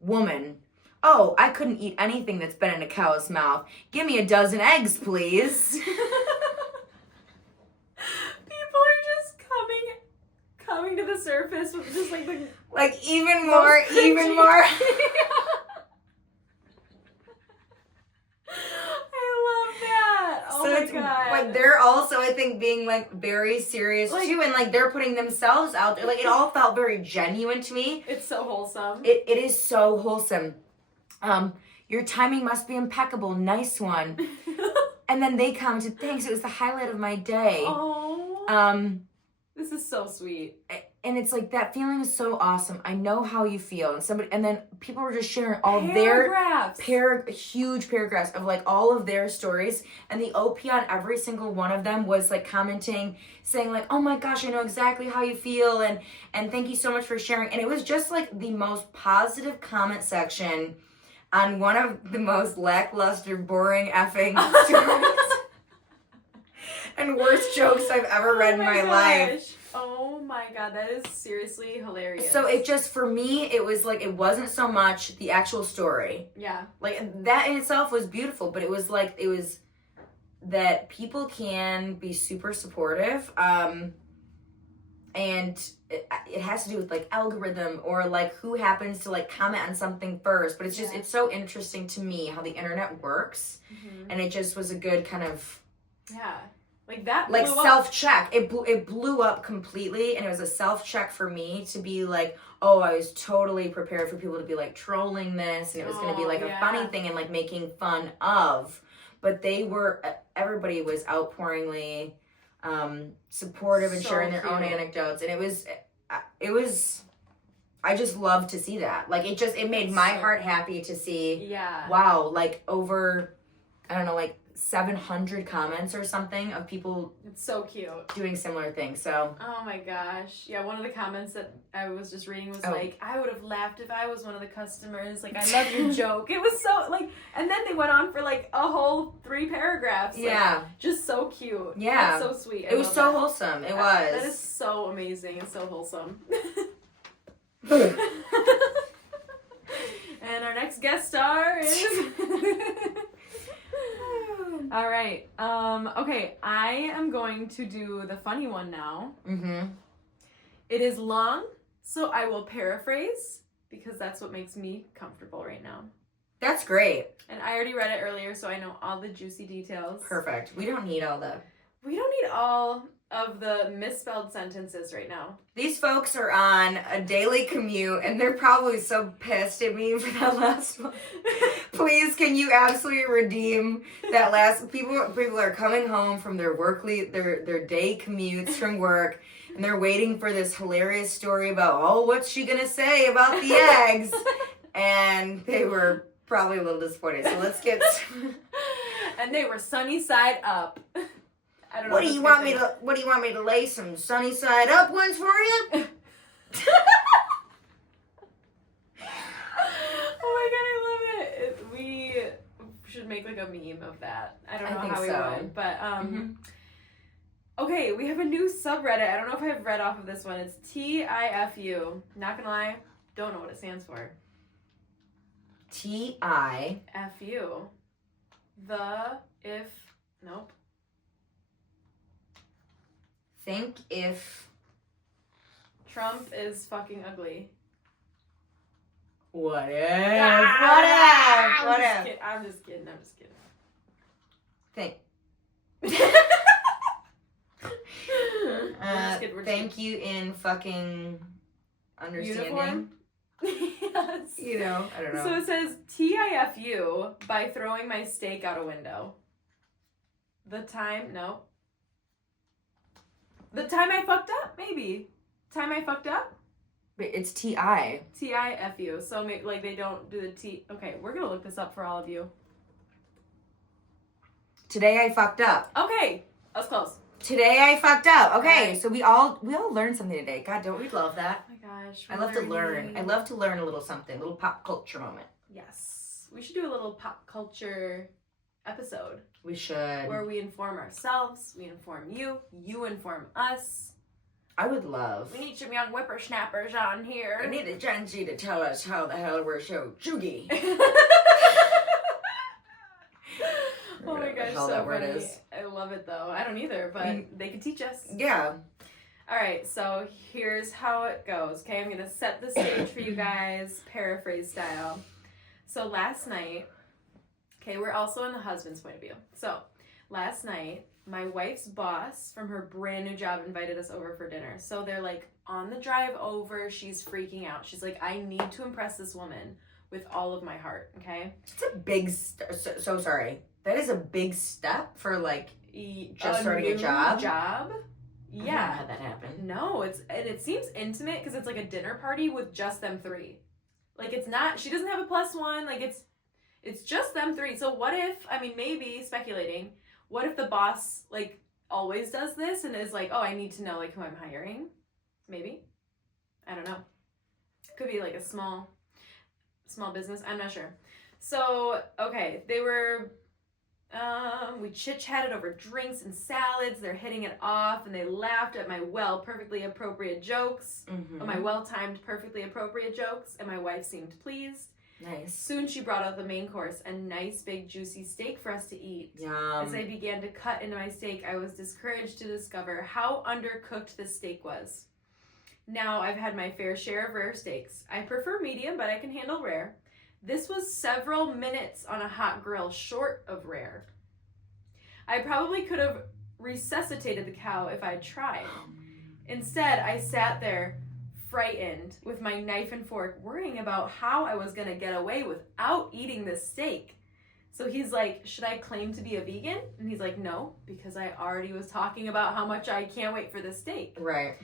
Woman. Oh, I couldn't eat anything that's been in a cow's mouth. Give me a dozen eggs, please. People are just coming to the surface with just, like, the... Like, even more. But they're also, I think, being, like, very serious, like, too, and, like, they're putting themselves out there. Like, it all felt very genuine to me. It's so wholesome. It is so wholesome. Your timing must be impeccable. Nice one. And then they commented, thanks, it was the highlight of my day. Oh. This is so sweet. And it's like, that feeling is so awesome. I know how you feel. And then people were just sharing all huge paragraphs of, like, all of their stories. And the OP on every single one of them was, like, commenting, saying, like, oh my gosh, I know exactly how you feel. And thank you so much for sharing. And it was just, like, the most positive comment section on one of the most lackluster, boring effing stories. And worst jokes I've ever read in my life. Oh my God, that is seriously hilarious. So it just, for me, it was like, it wasn't so much the actual story. Yeah. Like, that in itself was beautiful, but it was like, it was that people can be super supportive. And it has to do with, like, algorithm or, like, who happens to, like, comment on something first. But it's just, it's so interesting to me how the internet works. Mm-hmm. And it just was a good kind of... Yeah. Like, that like, self-check. It blew up completely, and it was a self-check for me to be like, oh, I was totally prepared for people to be, like, trolling this, and it was going to be, like, a funny thing and, like, making fun of. But everybody was outpouringly supportive and sharing their own anecdotes, and it was I just love to see that. Like, it made my heart happy to see, Yeah. wow, like over, I don't know, like 700 comments or something of people. It's so cute. Doing similar things, so. Oh my gosh. Yeah, one of the comments that I was just reading was like, I would have laughed if I was one of the customers. Like, I love your joke. It was so, like, and then they went on for like a whole 3 paragraphs. Like, yeah. Just so cute. Yeah. That's so sweet. It was so wholesome. It was. That is so amazing. It's so wholesome. And our next guest star is... All right. Okay, I am going to do the funny one now. Mm-hmm. It is long, so I will paraphrase because that's what makes me comfortable right now. That's great. And I already read it earlier, so I know all the juicy details. Perfect. We don't need all of the misspelled sentences right now. These folks are on a daily commute, and they're probably so pissed at me for that last one. Please, can you absolutely redeem that last... People are coming home from their their day commutes from work, and they're waiting for this hilarious story about, what's she gonna say about the eggs? And they were probably a little disappointed. So let's get... And they were sunny side up. I don't know. What do you want me to lay some sunny side up ones for you? Oh my god, I love it. We should make like a meme of that. I don't know how we would, but okay, we have a new subreddit. I don't know if I've read off of this one. It's TIFU. Not gonna lie, don't know what it stands for. TIFU. Nope. Think if Trump is fucking ugly. What if? What if? I'm just kidding. Think. We're thank you in fucking understanding. Uniform? Yes. You know, I don't know. So it says TIFU by throwing my steak out a window. The time I fucked up, maybe. Time I fucked up? But it's TI. TIFU. So maybe, like, they don't do the T. Okay, we're gonna look this up for all of you. Today I fucked up. Okay, that was close. Today I fucked up. Okay, right. So we all learned something today. God, don't we love that? Oh my gosh. I love to learn. I love to learn a little something, a little pop culture moment. Yes. We should do a little pop culture episode. We should. Where we inform ourselves, we inform you, you inform us. I would love. We need some young whippersnappers on here. We need a Gen Z to tell us how the hell we're so chuggy. Oh my gosh, so that funny. word is. I love it though. I don't either, but they can teach us. Yeah. Alright, so here's how it goes. Okay, I'm gonna set the stage for you guys, paraphrase style. So last night, okay, we're also in the husband's point of view. So last night, my wife's boss from her brand new job invited us over for dinner. So they're like on the drive over, she's freaking out. She's like, I need to impress this woman with all of my heart, okay? It's a big, so sorry. That is a big step for like just starting a job. Yeah. I don't know how that happened. No, it seems intimate because it's like a dinner party with just them 3. Like it's not, she doesn't have a plus one, like it's just them 3. So what if, I mean, maybe speculating, what if the boss like always does this and is like, oh, I need to know like who I'm hiring? Maybe. I don't know. Could be like a small business. I'm not sure. So, okay, they were, we chit-chatted over drinks and salads. They're hitting it off, and they laughed at my perfectly appropriate jokes. Mm-hmm. My well-timed, perfectly appropriate jokes, and my wife seemed pleased. Nice. Soon she brought out the main course, a nice, big, juicy steak for us to eat. Yum. As I began to cut into my steak, I was discouraged to discover how undercooked this steak was. Now, I've had my fair share of rare steaks. I prefer medium, but I can handle rare. This was several minutes on a hot grill short of rare. I probably could have resuscitated the cow if I'd tried. Instead, I sat there, frightened, with my knife and fork, worrying about how I was going to get away without eating this steak. So he's like, should I claim to be a vegan? And he's like, no, because I already was talking about how much I can't wait for this steak. Right.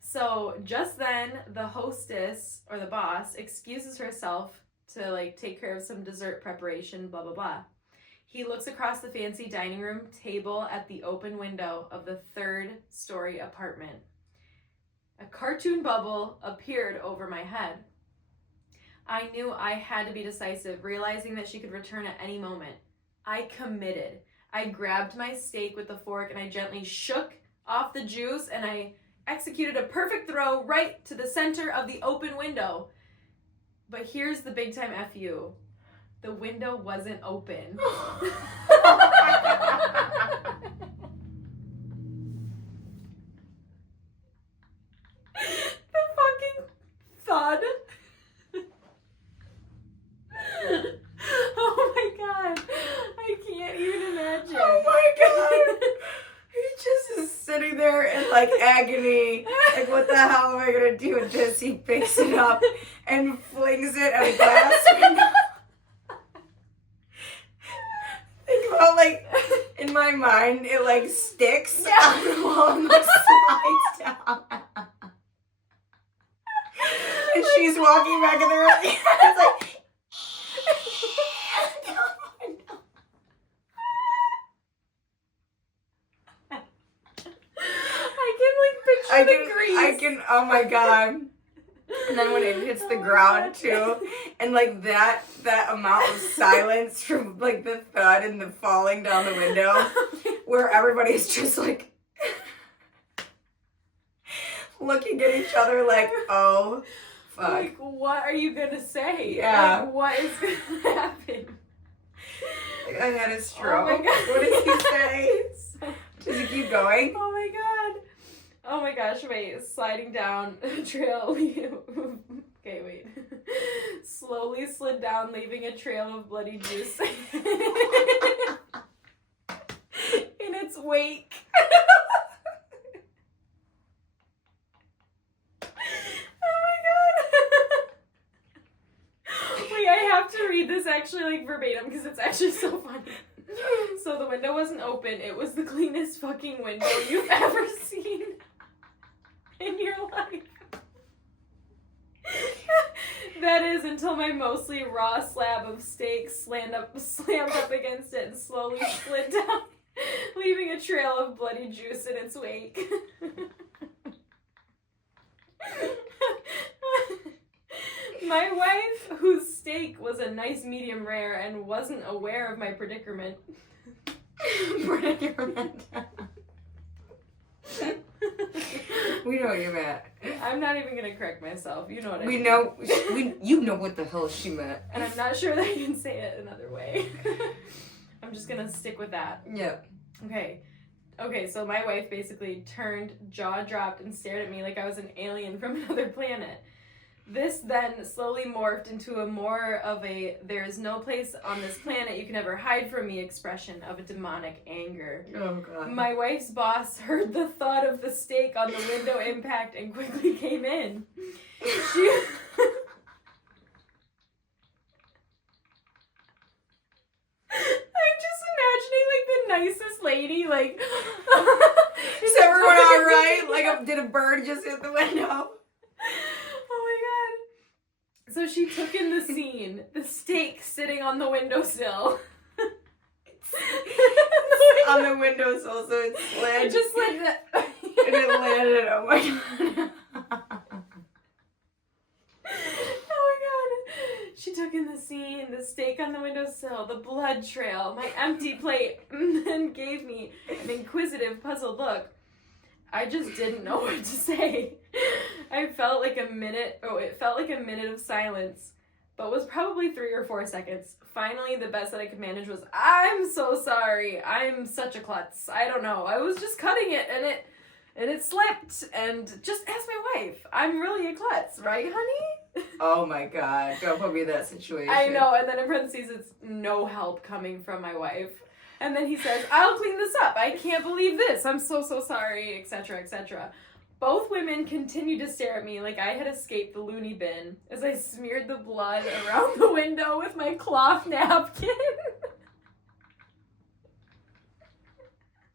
So just then, the hostess or the boss excuses herself to like take care of some dessert preparation, blah, blah, blah. He looks across the fancy dining room table at the open window of the 3rd-story apartment. A cartoon bubble appeared over my head. I knew I had to be decisive, realizing that she could return at any moment. I committed. I grabbed my steak with the fork and I gently shook off the juice and I executed a perfect throw right to the center of the open window. But here's the big time FU. The window wasn't open. The fucking thud. Oh my god. I can't even imagine. Oh my god. He just is sitting there in like agony. Like, what the hell am I gonna do with this? He picks it up and flings it at a glass window. Think about, like, in my mind, it like sticks on the wall and like slides down. And she's walking back in the room. It's like, I can, oh my god. And then when it hits the ground too, and like that amount of silence from like the thud and the falling down the window, where everybody's just like looking at each other like, oh, fuck. Like, what are you gonna say? Yeah. Like, what is gonna happen? Like, I had a stroke. Oh my god. What did he say? Does he keep going? Oh my god. Oh my gosh, wait. Sliding down a trail. Okay, wait. Slowly slid down, leaving a trail of bloody juice in its wake. Oh my god. Wait, I have to read this actually like verbatim because it's actually so funny. So the window wasn't open. It was the cleanest fucking window you've ever seen in your life. That is until my mostly raw slab of steak slammed up against it and slowly slid down, leaving a trail of bloody juice in its wake. My wife, whose steak was a nice medium rare and wasn't aware of my predicament. We know what you meant. I'm not even gonna correct myself. You know what I mean. You know what the hell she meant. And I'm not sure that I can say it another way. I'm just gonna stick with that. Yep. Okay, so my wife basically turned, jaw dropped, and stared at me like I was an alien from another planet. This then slowly morphed into a more of a "there is no place on this planet you can ever hide from me" expression of a demonic anger. Oh god. My wife's boss heard the thud of the steak on the window impact and quickly came in. She... I'm just imagining like the nicest lady, like... Is everyone alright? Like, did a bird just hit the window? Oh my god. So she took in the scene, the steak sitting on the windowsill. On the windowsill, so it slid. It just like that. And it landed, oh my god. Oh my god. She took in the scene, the steak on the windowsill, the blood trail, my empty plate, and then gave me an inquisitive, puzzled look. I just didn't know what to say. It felt like a minute of silence, but was probably 3 or 4 seconds. Finally, the best that I could manage was, "I'm so sorry. I'm such a klutz. I don't know. I was just cutting it and it slipped. And just ask my wife. I'm really a klutz, right, honey?" Oh my god. Don't put me in that situation. I know. And then in parentheses, it's no help coming from my wife. And then he says, "I'll clean this up. I can't believe this. I'm so sorry," etc., etc. Both women continued to stare at me like I had escaped the loony bin as I smeared the blood around the window with my cloth napkin.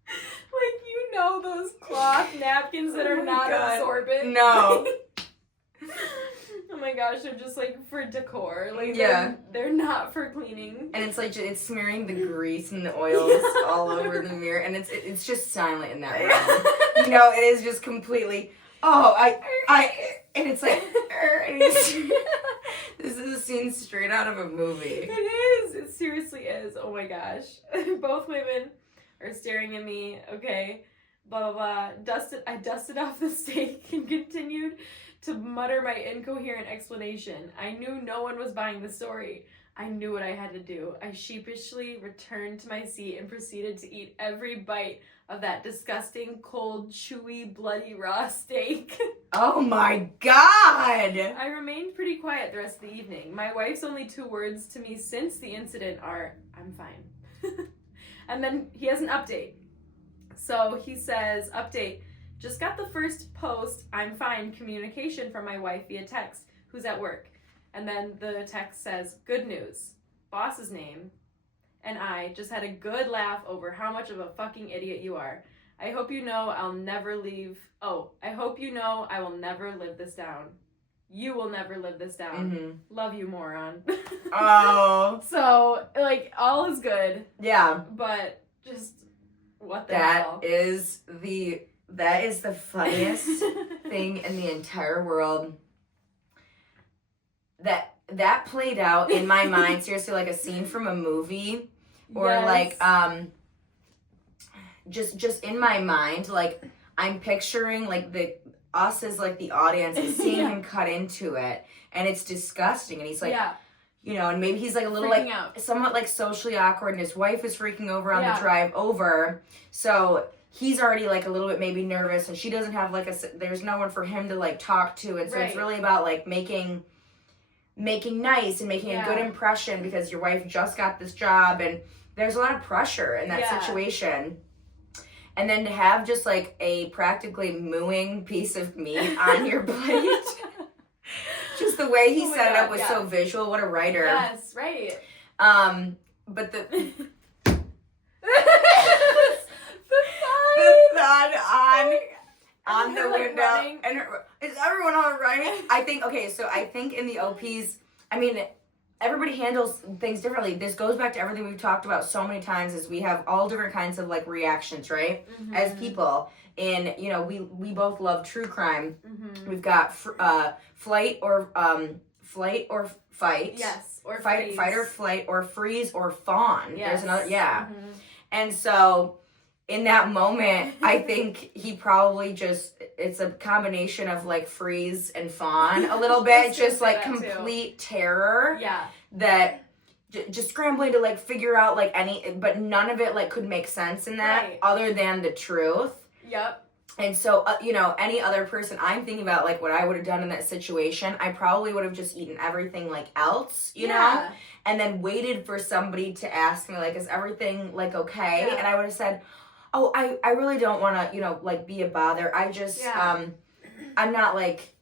Like, you know those those cloth napkins that are not absorbent. No. Oh my gosh, they're just like for decor. Like Yeah. they're not for cleaning. And it's like it's smearing the grease and the oils all over the mirror, and it's just silent in that room. You know, it is just completely. Oh, and it's like, and it's, this is a scene straight out of a movie. It is. It seriously is. Oh my gosh. Both women are staring at me. Okay. Blah, blah, blah. I dusted off the steak and continued to mutter my incoherent explanation. I knew no one was buying the story. I knew what I had to do. I sheepishly returned to my seat and proceeded to eat every bite of that disgusting, cold, chewy, bloody, raw steak. Oh my God! I remained pretty quiet the rest of the evening. My wife's only 2 words to me since the incident are, "I'm fine." And then he has an update. So he says, update, just got the first post, "I'm fine" communication from my wife via text, who's at work. And then the text says, good news, boss's name, and I just had a good laugh over how much of a fucking idiot you are. I hope you know I'll never leave. Oh, I hope you know I will never live this down. You will never live this down. Mm-hmm. Love you, moron. Oh. So, like, all is good. Yeah. But just, what the hell? That is the funniest thing in the entire world. That played out in my mind, seriously, like a scene from a movie. Or Yes. like, just in my mind, like, I'm picturing, like, us as, like, the audience is seeing Yeah. him cut into it. And it's disgusting. And he's like, yeah. you know, and maybe he's like a little Freaking like out. somewhat like socially awkward, and his wife is freaking over on Yeah. the drive over. So he's already like a little bit maybe nervous, and she doesn't have like there's no one for him to like talk to, and so it's Right. really about like making nice and making a good impression because your wife just got this job, and there's a lot of pressure in that situation. And then to have just like a practically mooing piece of meat on your plate. Just the way he set it up was so visual. What a writer. Yes, right. But the thud on the like, window. running. And is everyone all right? I think in the OPs, I mean, everybody handles things differently. This goes back to everything we've talked about so many times is we have all different kinds of like reactions, right? Mm-hmm. As people. And, you know, we both love true crime. Mm-hmm. We've got flight or fight. Yes, or fight or flight or freeze or fawn. Yes. There's another, yeah. Mm-hmm. And so in that moment, I think he probably it's a combination of like freeze and fawn a little bit, just like complete terror. Yeah. That just scrambling to like figure out like but none of it like could make sense in that other than the truth. Yep. And so, you know, any other person, I'm thinking about, like, what I would have done in that situation. I probably would have just eaten everything, like, else, you know? And then waited for somebody to ask me, like, is everything, like, okay? Yeah. And I would have said, oh, I really don't want to, you know, like, be a bother. I just, I'm not, like,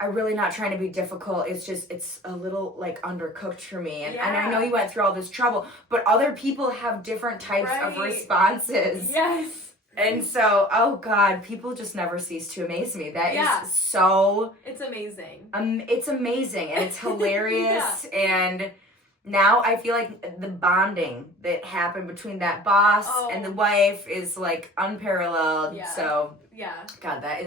I'm really not trying to be difficult. It's just, it's a little, like, undercooked for me. And I know you went through all this trouble, but other people have different types of responses. Yes. And so, oh God, people just never cease to amaze me. That is so... It's amazing. It's amazing, and it's hilarious, and now I feel like the bonding that happened between that boss and the wife is, like, unparalleled, so... Yeah. God, I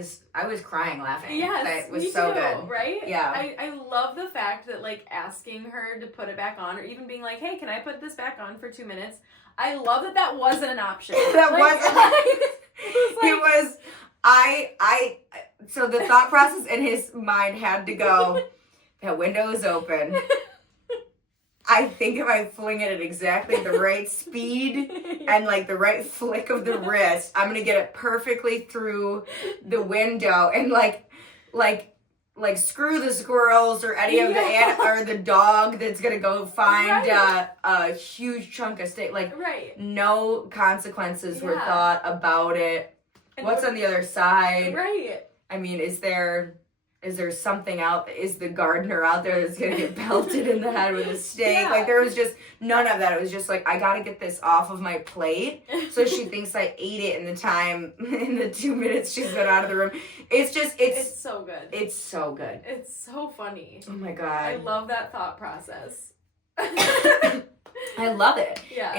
was crying laughing. Yes, that was me so too, good. Right? Yeah. I love the fact that, like, asking her to put it back on, or even being like, hey, can I put this back on for 2 minutes? I love that wasn't an option. So the thought process in his mind had to go, that window is open. I think if I fling it at exactly the right speed and like the right flick of the wrist, I'm going to get it perfectly through the window and like screw the squirrels or any of or the dog that's gonna go find a huge chunk of steak. Like no consequences were thought about it. And what's on the other side? Right. I mean, is there is there something out? Is the gardener out there that's gonna get pelted in the head with a stake? Yeah. Like there was just none of that. It was just like I gotta get this off of my plate. So she thinks I ate it in the 2 minutes she's been out of the room. It's so good. It's so good. It's so funny. Oh my God. I love that thought process. I love it. Yeah.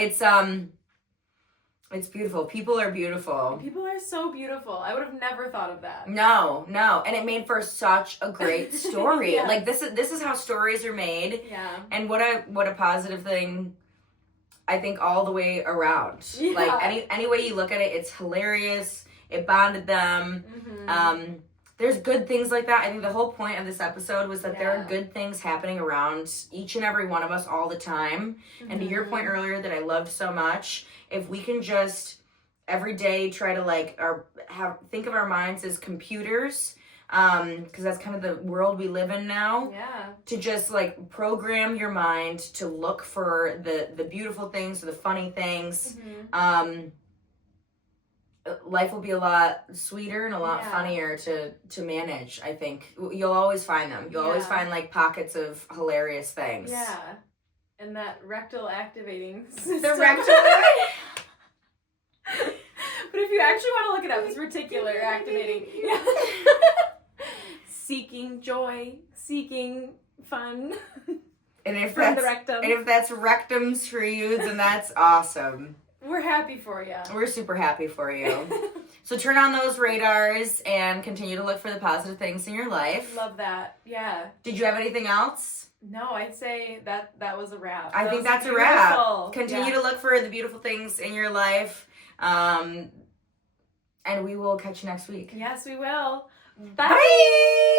It's beautiful. People are beautiful. People are so beautiful. I would have never thought of that. No. And it made for such a great story. Yes. Like this is how stories are made. Yeah. And what a positive thing, I think, all the way around. Yeah. Like any way you look at it, it's hilarious. It bonded them. Mm-hmm. There's good things like that. I think the whole point of this episode was that there are Yeah. good things happening around each and every one of us all the time. Mm-hmm. And to your point earlier that I loved so much, if we can just every day try to think of our minds as computers, because that's kind of the world we live in now. Yeah. To just like program your mind to look for the beautiful things, the funny things. Mm-hmm. Life will be a lot sweeter and a lot Yeah. funnier to manage. I think you'll always find them. You'll always Yeah. find like pockets of hilarious things. Yeah. And that rectal activating system. The rectal. But if you actually want to look it up, it's reticular activating. Yeah. Seeking joy, seeking fun And if from that's the rectum. and if that's rectums for you, then that's awesome. We're happy for you. We're super happy for you. So turn on those radars and continue to look for the positive things in your life. Love that. Yeah. Did you have anything else? No, I'd say that was a wrap. I think was that's beautiful. a wrap. Continue Yeah. to look for the beautiful things in your life. And we will catch you next week. Yes, we will. Bye.